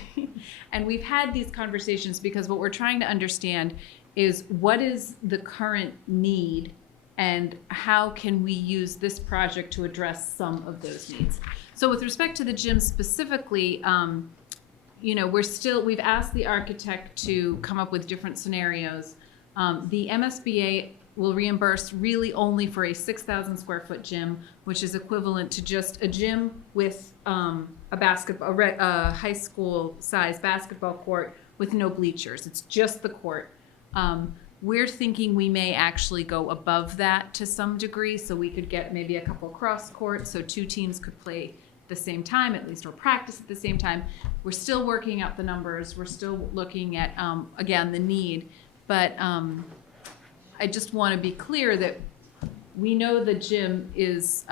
And we've had these conversations because what we're trying to understand is what is the current need and how can we use this project to address some of those needs. So with respect to the gym specifically, you know, we've asked the architect to come up with different scenarios. The MSBA will reimburse really only for a 6,000 square foot gym, which is equivalent to just a gym with a high school size basketball court with no bleachers. It's just the court. We're thinking we may actually go above that to some degree, so we could get maybe a couple cross courts, so 2 teams could play at the same time, at least, or practice at the same time. We're still working out the numbers. We're still looking at, again, the need. But I just want to be clear that we know the gym is,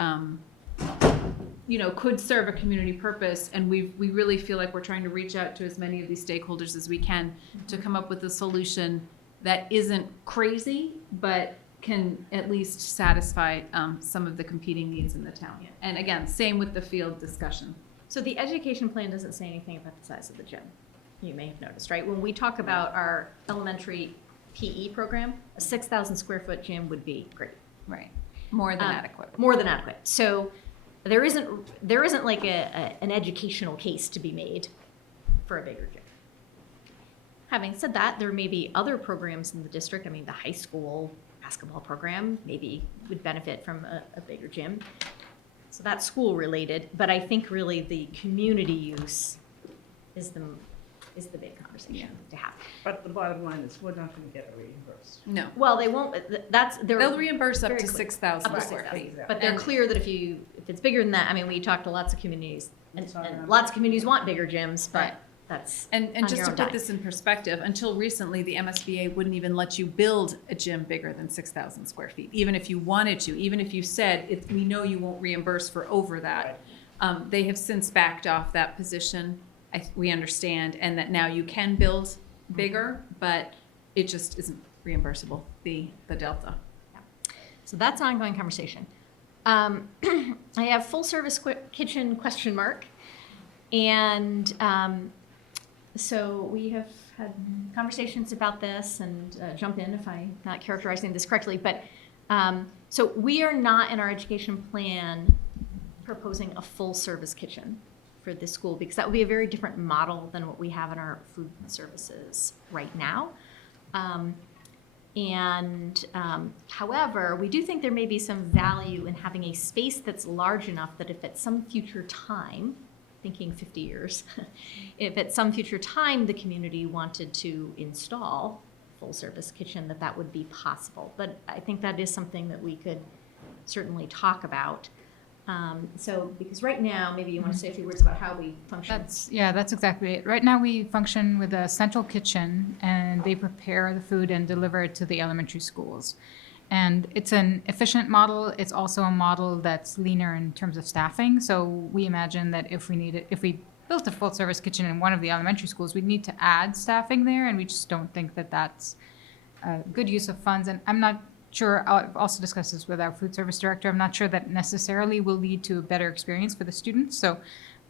you know, could serve a community purpose, and we really feel like we're trying to reach out to as many of these stakeholders as we can to come up with a solution that isn't crazy, but can at least satisfy some of the competing needs in the town. Yeah. And again, same with the field discussion. So the education plan doesn't say anything about the size of the gym. You may have noticed, right? When we talk about our elementary PE program, a 6,000 square foot gym would be great. Right. More than adequate. More than adequate. So there isn't like an educational case to be made for a bigger gym. Having said that, there may be other programs in the district. I mean, the high school basketball program maybe would benefit from a bigger gym. So that's school related, but I think really the community use is the big conversation to have. But the bottom line is, we're not gonna get a reimbursed. No. Well, they won't, They'll reimburse up very to clear. 6,000 Up to square 6,000. feet. But they're And- clear that if it's bigger than that, I mean, we talked to lots of communities, and lots of communities want bigger gyms, Right. but that's And on just your to own put dime. this in perspective, until recently, the MSBA wouldn't even let you build a gym bigger than 6,000 square feet, even if you wanted to, even if you said, we know you won't reimburse for over that. They have since backed off that position, we understand, and that now you can build bigger, but it just isn't reimbursable, the delta. So that's an ongoing conversation. I have full service kitchen ? And so we have had conversations about this, and jump in if I'm not characterizing this correctly. But so we are not in our education plan proposing a full service kitchen for this school, because that would be a very different model than what we have in our food services right now. However, we do think there may be some value in having a space that's large enough that if at some future time, thinking 50 years, if at some future time the community wanted to install a full-service kitchen, that would be possible. But I think that is something that we could certainly talk about. Because right now, maybe you want to say a few words about how we function. That's exactly it. Right now, we function with a central kitchen, and they prepare the food and deliver it to the elementary schools. And it's an efficient model. It's also a model that's leaner in terms of staffing. So we imagine that if we built a full-service kitchen in one of the elementary schools, we'd need to add staffing there, and we just don't think that that's a good use of funds. And I'm not sure, I've also discussed this with our food service director, I'm not sure that necessarily will lead to a better experience for the students. So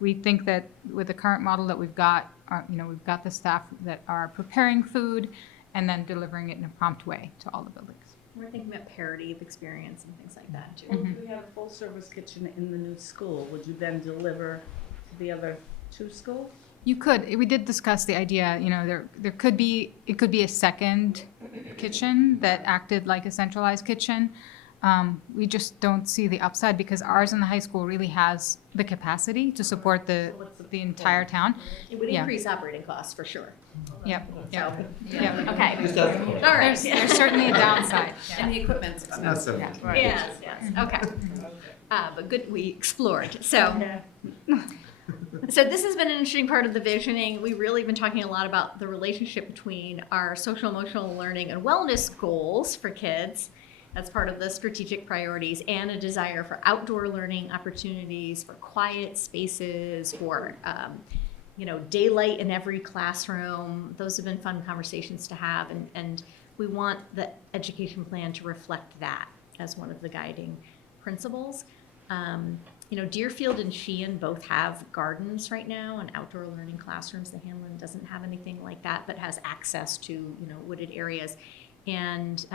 we think that with the current model that we've got, we've got the staff that are preparing food and then delivering it in a prompt way to all the buildings. We're thinking about parity of experience and things like that too. Well, if we have a full-service kitchen in the new school, would you then deliver to the other 2 schools? You could. We did discuss the idea, there could be, it could be a second kitchen that acted like a centralized kitchen. We just don't see the upside because ours in the high school really has the capacity to support the entire town. It would Yeah. increase operating costs for sure. Yep, So, yep, yep. okay. All right. There's certainly a downside. And the equipment's expensive. Yes, yes, okay. But good, we explored, so. So this has been an interesting part of the visioning. We've really been talking a lot about the relationship between our social emotional learning and wellness goals for kids. That's part of the strategic priorities, and a desire for outdoor learning opportunities, for quiet spaces, for daylight in every classroom. Those have been fun conversations to have, and we want the education plan to reflect that as one of the guiding principles. Deerfield and Sheehan both have gardens right now and outdoor learning classrooms. The Hamlin doesn't have anything like that, but has access to, wooded areas. And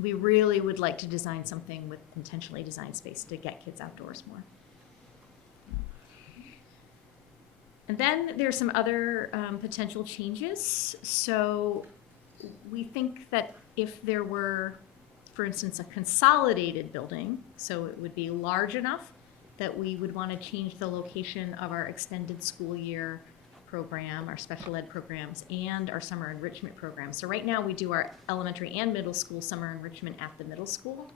we really would like to design something with intentionally designed space to get kids outdoors more. And then there's some other potential changes. So we think that if there were, for instance, a consolidated building, so it would be large enough that we would want to change the location of our extended school year program, our special ed programs, and our summer enrichment program. So right now we do our elementary and middle school summer enrichment at the middle school.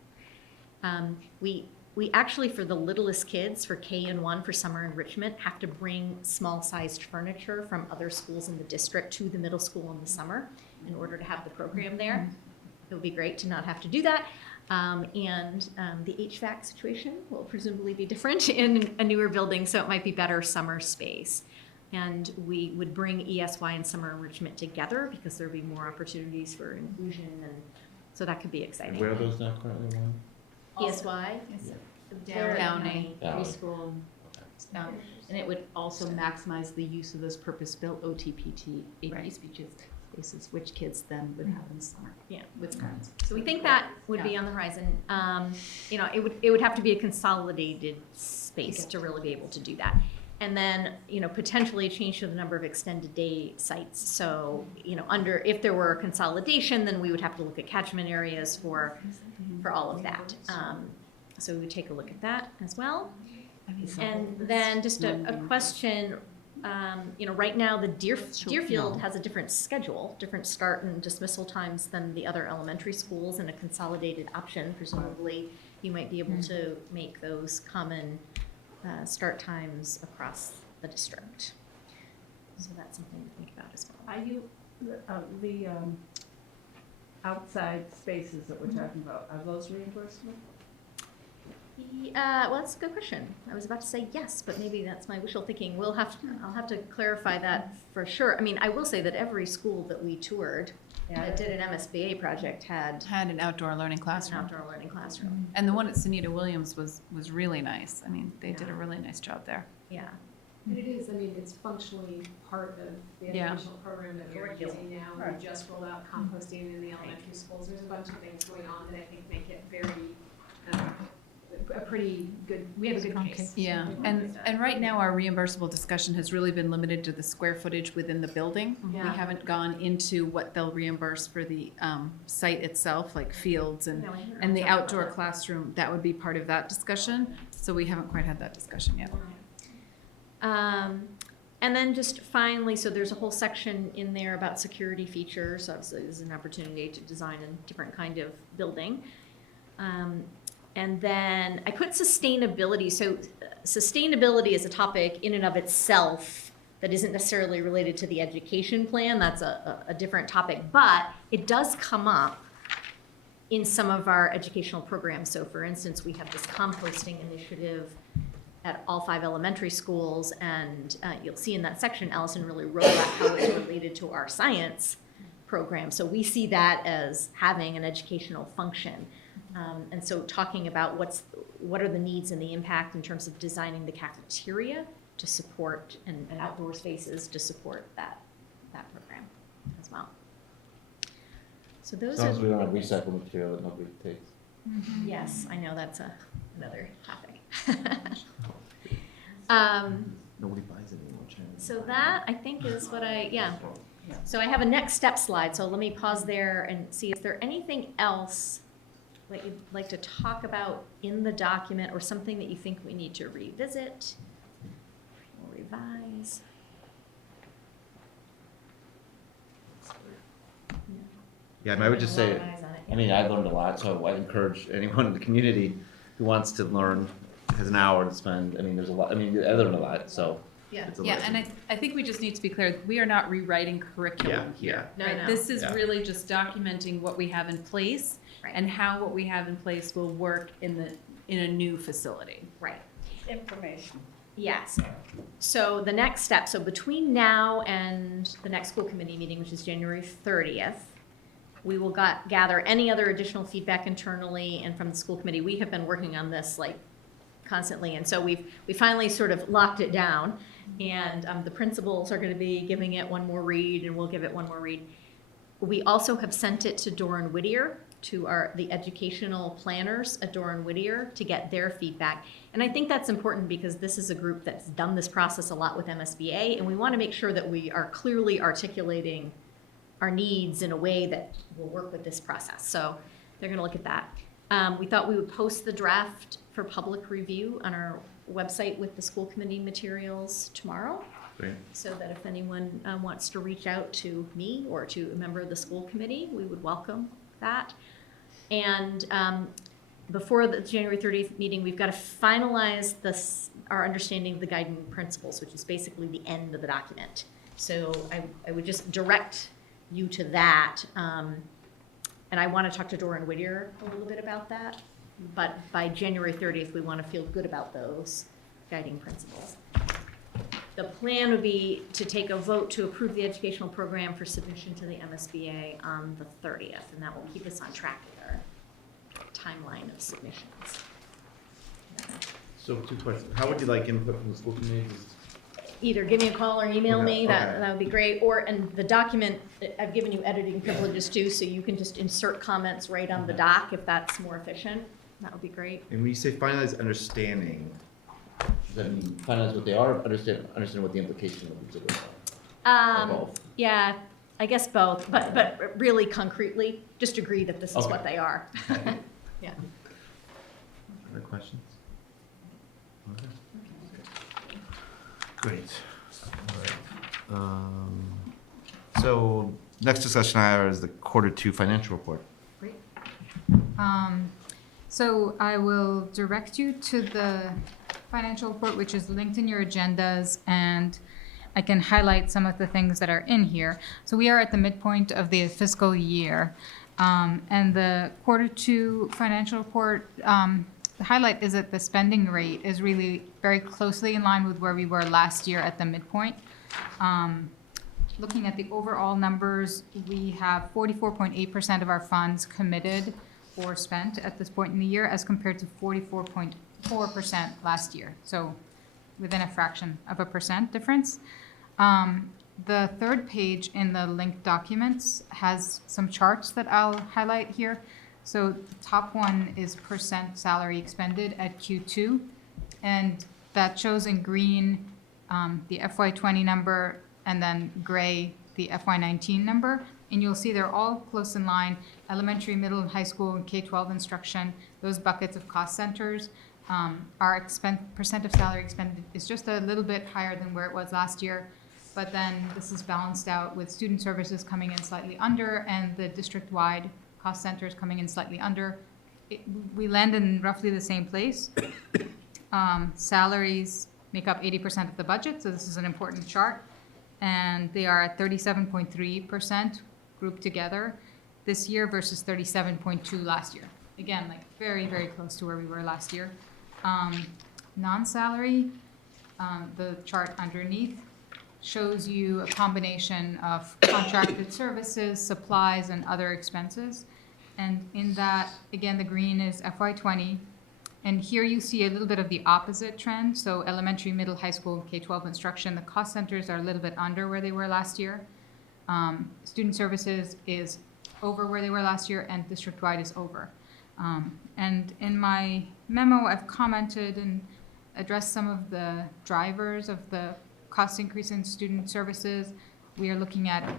We actually, for the littlest kids, for K-1 for summer enrichment, have to bring small-sized furniture from other schools in the district to the middle school in the summer in order to have the program there. It would be great to not have to do that. The HVAC situation will presumably be different in a newer building, so it might be better summer space. And we would bring ESY and summer enrichment together because there would be more opportunities for inclusion, and so that could be exciting. Where are those now currently run? ESY? Downing Downing. preschool. And it would also maximize the use of those purpose-built OTPT AP Right. speeches spaces, which kids then would have in summer. Yeah. With parents. So we think that would be on the horizon. It would have to be a consolidated space to really be able to do that. And then, potentially change to the number of extended day sites. So, if there were a consolidation, then we would have to look at catchment areas for all of that. So we would take a look at that as well. And then just a question, right now the Deerfield has a different schedule, different start and dismissal times than the other elementary schools, and a consolidated option. Presumably, you might be able to make those common start times across the district. So that's something to think about as well. Are you, the outside spaces that we're talking about, are those reimbursable? Well, that's a good question. I was about to say yes, but maybe that's my wishful thinking. I'll have to clarify that for sure. I mean, I will say that every school that we toured that did an MSBA project had Had an outdoor learning an classroom. outdoor learning classroom. And the one at Sunita Williams was really nice. I mean, they did a really nice job there. Yeah. And it is, it's functionally part of the Yeah. educational program that we're using now. We just rolled out composting in the elementary schools. There's a bunch of things going on that I think make it very, a pretty good, we have a good case. Yeah, and right now our reimbursable discussion has really been limited to the square footage within the building. We Yeah. haven't gone into what they'll reimburse for the site itself, like fields and the outdoor classroom. That would be part of that discussion. So we haven't quite had that discussion yet. And then just finally, so there's a whole section in there about security features. Obviously, this is an opportunity to design a different kind of building. And then I put sustainability. So sustainability is a topic in and of itself that isn't necessarily related to the education plan. That's a different topic, but it does come up in some of our educational programs. So for instance, we have this composting initiative at all 5 elementary schools, and you'll see in that section, Allison really wrote about how it's related to our science program. So we see that as having an educational function. And so talking about what are the needs and the impact in terms of designing the cafeteria to support and outdoor spaces to support that program as well. So those As long as we are, don't have recycled material that nobody takes. yes, I know that's another topic. Nobody buys it anymore, China. So that, I think, is what so I have a next step slide, so let me pause there and see, is there anything else that you'd like to talk about in the document, or something that you think we need to revisit or revise? Yeah, I mean, I would just say, A lot of eyes on it. I mean, I learned a lot, so I encourage anyone in the community who wants to learn, has an hour to spend. I mean, there's a lot, I mean, I learned a lot, so. Yeah. it's a Yeah, lesson. and I think we just need to be clear, we are not rewriting curriculum Yeah, here. No, right? no. This is Yeah. really just documenting what we have in place Right. and how what we have in place will work in a new facility. Right. Information. Yes. So the next step, so between now and the next school committee meeting, which is January 30th, we will gather any other additional feedback internally and from the school committee. We have been working on this like constantly, and so we finally sort of locked it down. And the principals are going to be giving it one more read, and we'll give it one more read. We also have sent it to Doran Whittier, to the educational planners at Doran Whittier, to get their feedback. And I think that's important because this is a group that's done this process a lot with MSBA, and we want to make sure that we are clearly articulating our needs in a way that will work with this process. So they're going to look at that. We thought we would post the draft for public review on our website with the school committee materials tomorrow, Great. so that if anyone wants to reach out to me or to a member of the school committee, we would welcome that. And before the January 30th meeting, we've got to finalize our understanding of the guiding principles, which is basically the end of the document. So I would just direct you to that. And I want to talk to Doran Whittier a little bit about that. But by January 30th, we want to feel good about those guiding principles. The plan would be to take a vote to approve the educational program for submission to the MSBA on the 30th, and that will keep us on track with our timeline of submissions. So 2 questions. How would you like input from the school committee? Either give me a call or email me, Okay. that would be great, and the document, I've given you editing privileges too, so you can just insert comments right on the doc if that's more efficient. That would be great. And when you say finalize understanding, does that mean finalize what they are, or understand what the implication of each of those are? Or both? Yeah, I guess both, but really concretely, just agree that this is Okay. what they are. Yeah. Other questions? Okay. Great. All right. So next discussion I have is the Q2 financial report. Great. So I will direct you to the financial report, which is linked in your agendas, and I can highlight some of the things that are in here. So we are at the midpoint of the fiscal year, and the Q2 financial report, the highlight is that the spending rate is really very closely in line with where we were last year at the midpoint. Looking at the overall numbers, we have 44.8% of our funds committed or spent at this point in the year, as compared to 44.4% last year. So within a fraction of a percent difference. The third page in the linked documents has some charts that I'll highlight here. So the top one is percent salary expended at Q2, and that shows in green the FY20 number, and then gray the FY19 number. And you'll see they're all close in line: elementary, middle, and high school, and K-12 instruction, those buckets of cost centers. Our percent of salary expended is just a little bit higher than where it was last year, but then this is balanced out with student services coming in slightly under, and the district-wide cost centers coming in slightly under. We land in roughly the same place. Salaries make up 80% of the budget, so this is an important chart, and they are at 37.3% grouped together this year versus 37.2 last year. Again, like very, very close to where we were last year. non-salary, the chart underneath shows you a combination of contracted services, supplies, and other expenses. And in that, again, the green is FY20. And here you see a little bit of the opposite trend. So elementary, middle, high school, K-12 instruction, the cost centers are a little bit under where they were last year. Student services is over where they were last year, and district-wide is over. And in my memo, I've commented and addressed some of the drivers of the cost increase in student services. We are looking at,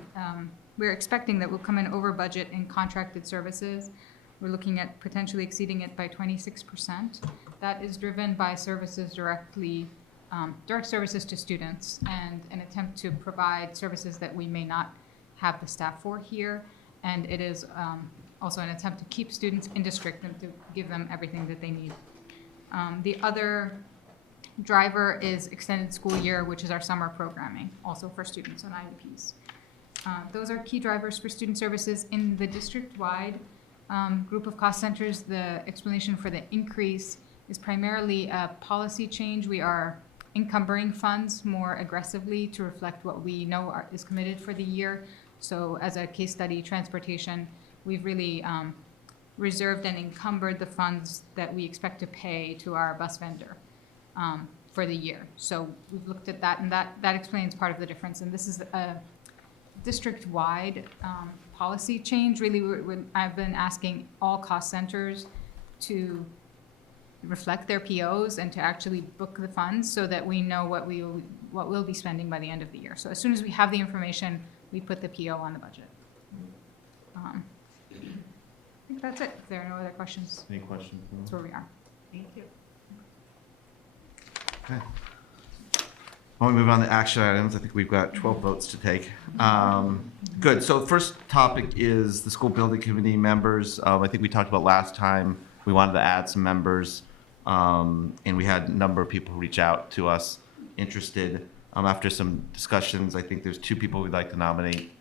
we're expecting that we'll come in over budget in contracted services. We're looking at potentially exceeding it by 26%. That is driven by services directly, direct services to students, and an attempt to provide services that we may not have the staff for here. And it is also an attempt to keep students in district and to give them everything that they need. The other driver is extended school year, which is our summer programming, also for students on IEPs. Those are key drivers for student services. In the district-wide group of cost centers, the explanation for the increase is primarily a policy change. We are encumbering funds more aggressively to reflect what we know is committed for the year. So as a case study, transportation, we've really reserved and encumbered the funds that we expect to pay to our bus vendor for the year. So we've looked at that, and that explains part of the difference. And this is a district-wide policy change. Really, I've been asking all cost centers to reflect their POs and to actually book the funds so that we know what we'll be spending by the end of the year. So as soon as we have the information, we put the PO on the budget. I think that's it. If there are no other questions, Any questions? that's where we are. Thank you. Okay. While we move on to action items, I think we've got 12 votes to take. Good. So first topic is the school building committee members. I think we talked about last time, we wanted to add some members, and we had a number of people reach out to us interested. After some discussions, I think there's 2 people we'd like to nominate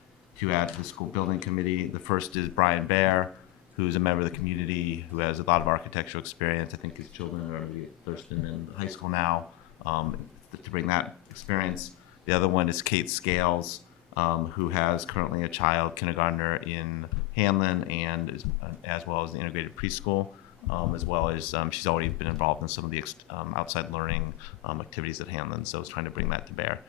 to add to the school building committee. The first is Brian Baer, who's a member of the community, who has a lot of architectural experience. I think his children are at Thurston in high school now, to bring that experience. The other one is Kate Scales, who has currently a child kindergartner in Hanlon, and is, as well as the integrated preschool, as well as she's already been involved in some of the outside learning activities at Hanlon, so I was trying to bring that to bear.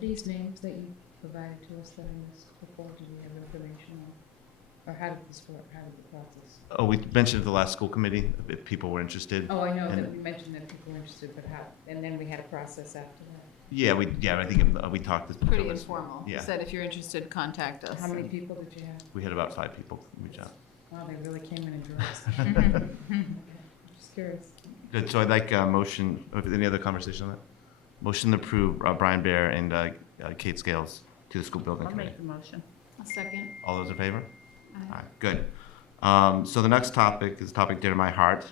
These names that you provided to us that I missed before, do we have information on? Or how did this work? How did the process? Oh, we mentioned at the last school committee if people were interested. Oh, I know And- that we mentioned that people were interested, but how, and then we had a process after that. I think we talked. Pretty there was- informal. Yeah. Said if you're interested, contact us. How many people did you have? We had about 5 people reach out. Wow, they really came in droves. Okay, I'm just curious. Good, so I'd like a motion, any other conversation on that? Motion to approve Brian Baer and Kate Scales to the school building I'll committee. make the motion. A second. All those in favor? Aye. All right, good. So the next topic is a topic dear to my heart.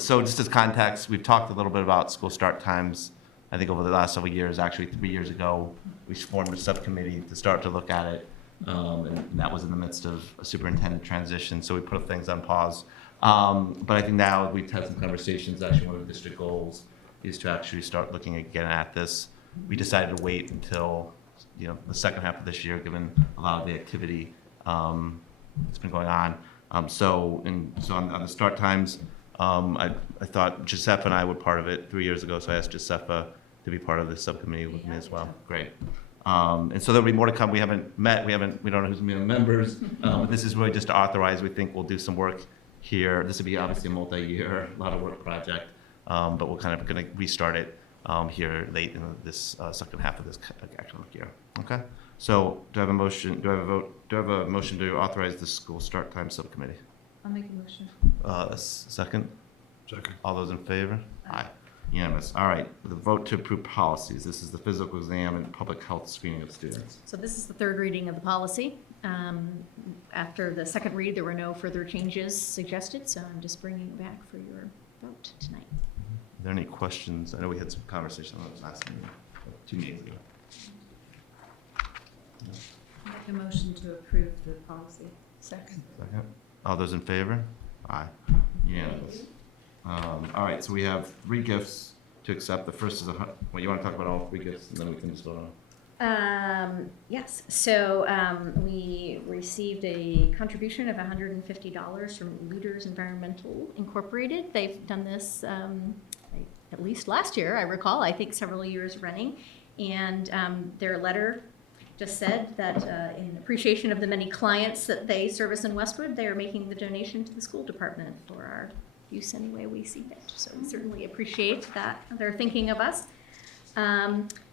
So just as context, we've talked a little bit about school start times. I think over the last several years, actually 3 years ago, we formed a subcommittee to start to look at it. And that was in the midst of a superintendent transition, so we put things on pause. But I think now we've had some conversations, actually one of the district goals is to actually start looking again at this. We decided to wait until, the second half of this year, given a lot of the activity that's been going on. So on the start times, I thought Giuseppe and I were part of it 3 years ago, so I asked Giuseppe to be part of this subcommittee with me as well. Great. And so there'll be more to come. We haven't met. We don't know who's going to be the members. But this is really just to authorize. We think we'll do some work here. This will be obviously a multi-year, a lot of work project. But we're kind of going to restart it here late in this second half of this academic year. Okay. So do I have a motion? Do I have a vote? Do I have a motion to authorize the school start time subcommittee? I'll make a motion. A second. Second. All those in favor? Aye. Unanimous. All right. The vote to approve policies. This is the physical exam and public health screening of students. So this is the third reading of the policy. After the second read, there were no further changes suggested, so I'm just bringing it back for your vote tonight. Are there any questions? I know we had some conversation on this last meeting, 2 meetings ago. Make a motion to approve the policy. Second. Second. All those in favor? Aye. Unanimous. All right, so we have 3 gifts to accept. The first is well, you want to talk about all 3 gifts, and then we can just vote on them. Yes, so we received a contribution of $150 from Looters Environmental Incorporated. They've done this at least last year, I recall, I think several years running. And their letter just said that in appreciation of the many clients that they service in Westwood, they are making the donation to the school department for our use any way we see fit. So we certainly appreciate that they're thinking of us.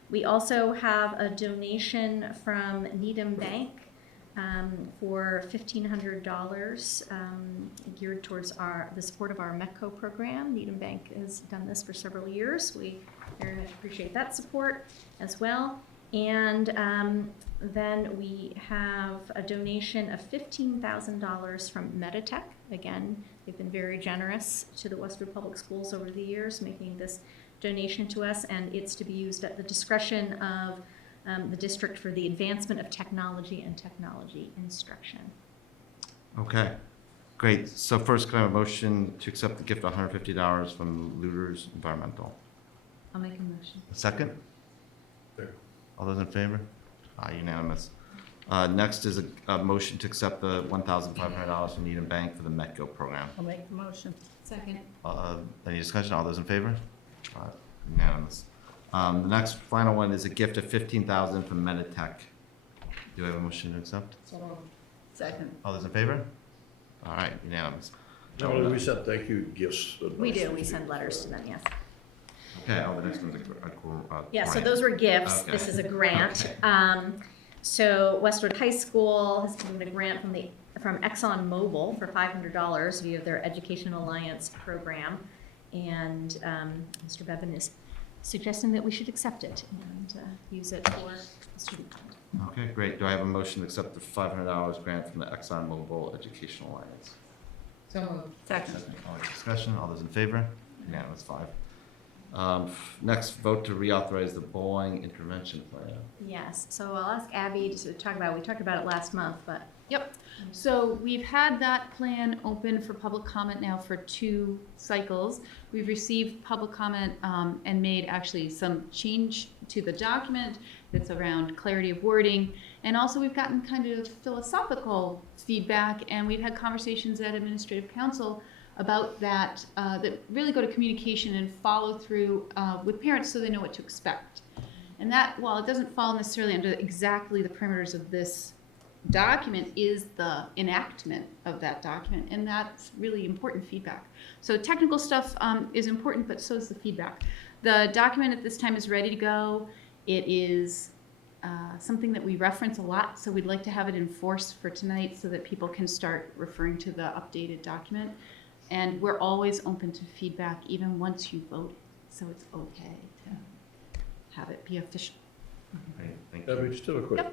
We also have a donation from Needham Bank for $1,500 geared towards the support of our METCO program. Needham Bank has done this for several years. We very much appreciate that support as well. And then we have a donation of $15,000 from Meditech. Again, they've been very generous to the Westwood Public Schools over the years, making this donation to us, and it's to be used at the discretion of the district for the advancement of technology and technology instruction. Okay, great. So first, can I have a motion to accept the gift of $150 from Looters Environmental? I'll make a motion. A second? Second. All those in favor? Unanimous. Next is a motion to accept the $1,500 from Needham Bank for the METCO program. I'll make the motion. Second. Any discussion? All those in favor? Unanimous. The next final one is a gift of $15,000 from Meditech. Do I have a motion to accept? Second. All those in favor? All right, unanimous. Normally, we send thank you gifts. We do, we send letters to them, yes. Okay, the next one's a Yeah, so grant. those were gifts. Okay. This is a grant. Okay. So Westwood High School has given a grant from ExxonMobil for $500 via their Education Alliance program. And Mr. Bevan is suggesting that we should accept it and use it for the student fund. Okay, great. Do I have a motion to accept the $500 grant from the ExxonMobil Education Alliance? So moved. Second. All discussion, all those in favor? Unanimous, 5. Next, vote to reauthorize the Boeing intervention plan. Yes, so I'll ask Abby to talk about, we talked about it last month, but Yep. So we've had that plan open for public comment now for 2 cycles. We've received public comment and made actually some change to the document that's around clarity of wording. And also we've gotten kind of philosophical feedback, and we've had conversations at Administrative Council about that that really go to communication and follow through with parents so they know what to expect. And that, while it doesn't fall necessarily under exactly the perimeters of this document, is the enactment of that document, and that's really important feedback. So technical stuff is important, but so is the feedback. The document at this time is ready to go. It is something that we reference a lot, so we'd like to have it in force for tonight so that people can start referring to the updated document. And we're always open to feedback, even once you vote, so it's okay to have it be official. Great, thank you. Debbie, just have a quick,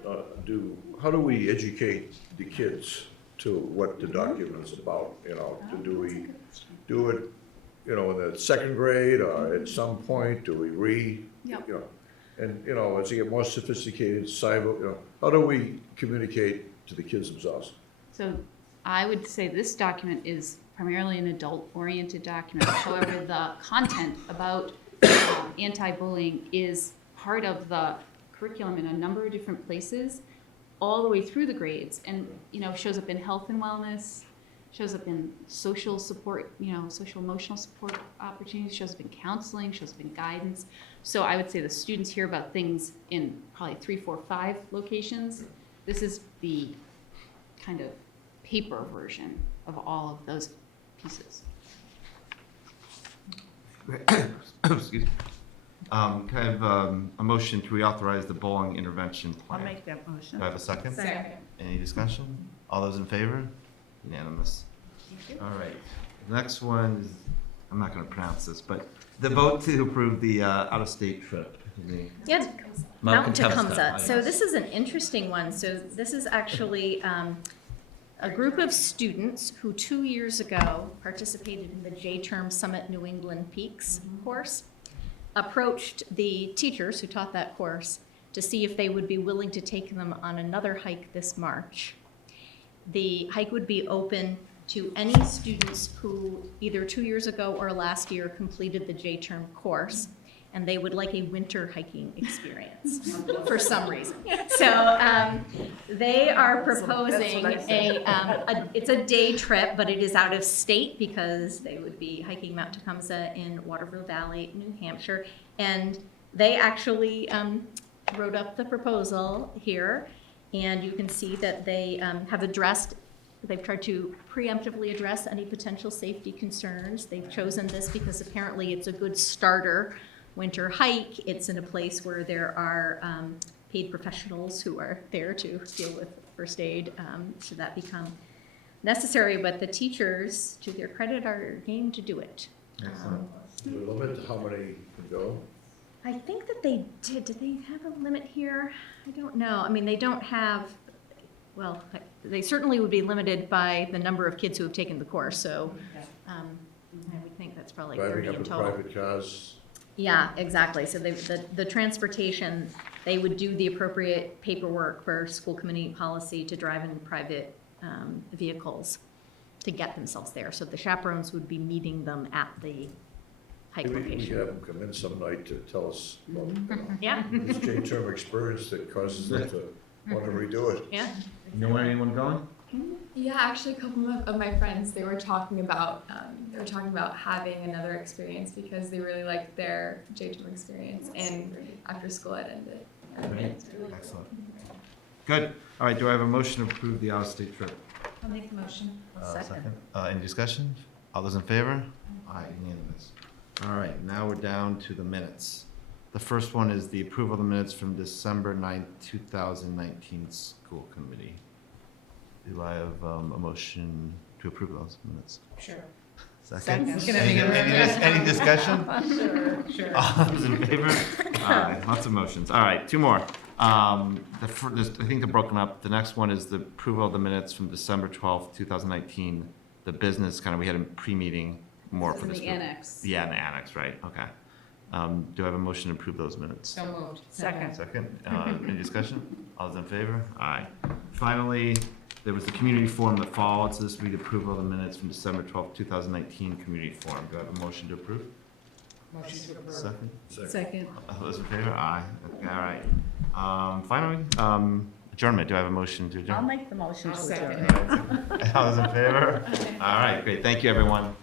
how do we educate the kids to what the document's about, you know? Do we do it, you know, in the 2nd grade, or at some point, do we Yep. you know? And, you know, as they get more sophisticated, cyber, you know, how do we communicate to the kids themselves? So I would say this document is primarily an adult-oriented document. However, the content about anti-bullying is part of the curriculum in a number of different places, all the way through the grades, and, you know, shows up in health and wellness, shows up in social support, you know, social emotional support opportunities, shows up in counseling, shows up in guidance. So I would say the students hear about things in probably 3, 4, 5 locations. This is the kind of paper version of all of those pieces. Excuse me. Can I have a motion to reauthorize the Boeing intervention I'll plan? make that motion. Do I have a second? Second. Any discussion? All those in favor? Unanimous. All right. The next one is, I'm not going to pronounce this, but the vote to approve the out-of-state trip. yeah, Mount Tecumseh. So yes. this is an interesting one. So this is actually a group of students who 2 years ago participated in the J-Term Summit New England Peaks course, approached the teachers who taught that course to see if they would be willing to take them on another hike this March. The hike would be open to any students who either 2 years ago or last year completed the J-term course, and they would like a winter hiking experience for some reason. So they are proposing it's a day trip, but it is out of state because they would be hiking Mount Tecumseh in Waterville Valley, New Hampshire. And they actually wrote up the proposal here, and you can see that they they've tried to preemptively address any potential safety concerns. They've chosen this because apparently it's a good starter winter hike. It's in a place where there are paid professionals who are there to deal with first aid should that become necessary. But the teachers, to their credit, are game to do it. Excellent. Is there a limit to how many can go? I think that they did. Did they have a limit here? I don't know. I mean, they don't have, well, they certainly would be limited by the number of kids who have taken the course. So I would think that's probably like 30 Driving in up in total. private cars? Yeah, exactly. So the transportation, they would do the appropriate paperwork for school committee policy to drive in private vehicles to get themselves there. So the chaperones would be meeting them at the hike Maybe we location. could have them come in some night to tell us about Yeah, this J-term experience that causes them to want to redo it. yeah. You know where anyone going? Yeah, actually, a couple of my friends they were talking about having another experience because they really liked their J-term experience, and after school it ended. Great. Excellent. Good. All right, do I have a motion to approve the out-of-state trip? I'll make the motion. Second. Any discussion? All those in favor? Aye, unanimous. All right, now we're down to the minutes. The first one is the approval of the minutes from December 9th, 2019 school committee. Do I have a motion to approve those minutes? Sure. Second? Second. Any discussion? Sure. All those in favor? Aye, lots of motions. All right, two more. I think they're broken up. The next one is the approval of the minutes from December 12th, 2019. The business we had a pre-meeting more for In this. the group. annex. Yeah, in the annex, right, okay. Do I have a motion to approve those minutes? So moved. Second. Second, any discussion? All those in favor? Aye. Finally, there was the community forum that followed, so this would be the approval of the minutes from December 12th, 2019 community forum. Do I have a motion to approve? Motion to approve. Second? Second. All those in favor? Aye. Okay, all right. Finally, adjournment. Do I have a motion to I'll adjourn? make the motion I'll to second adjourn. it. All those in favor? All right, great. Thank you, everyone.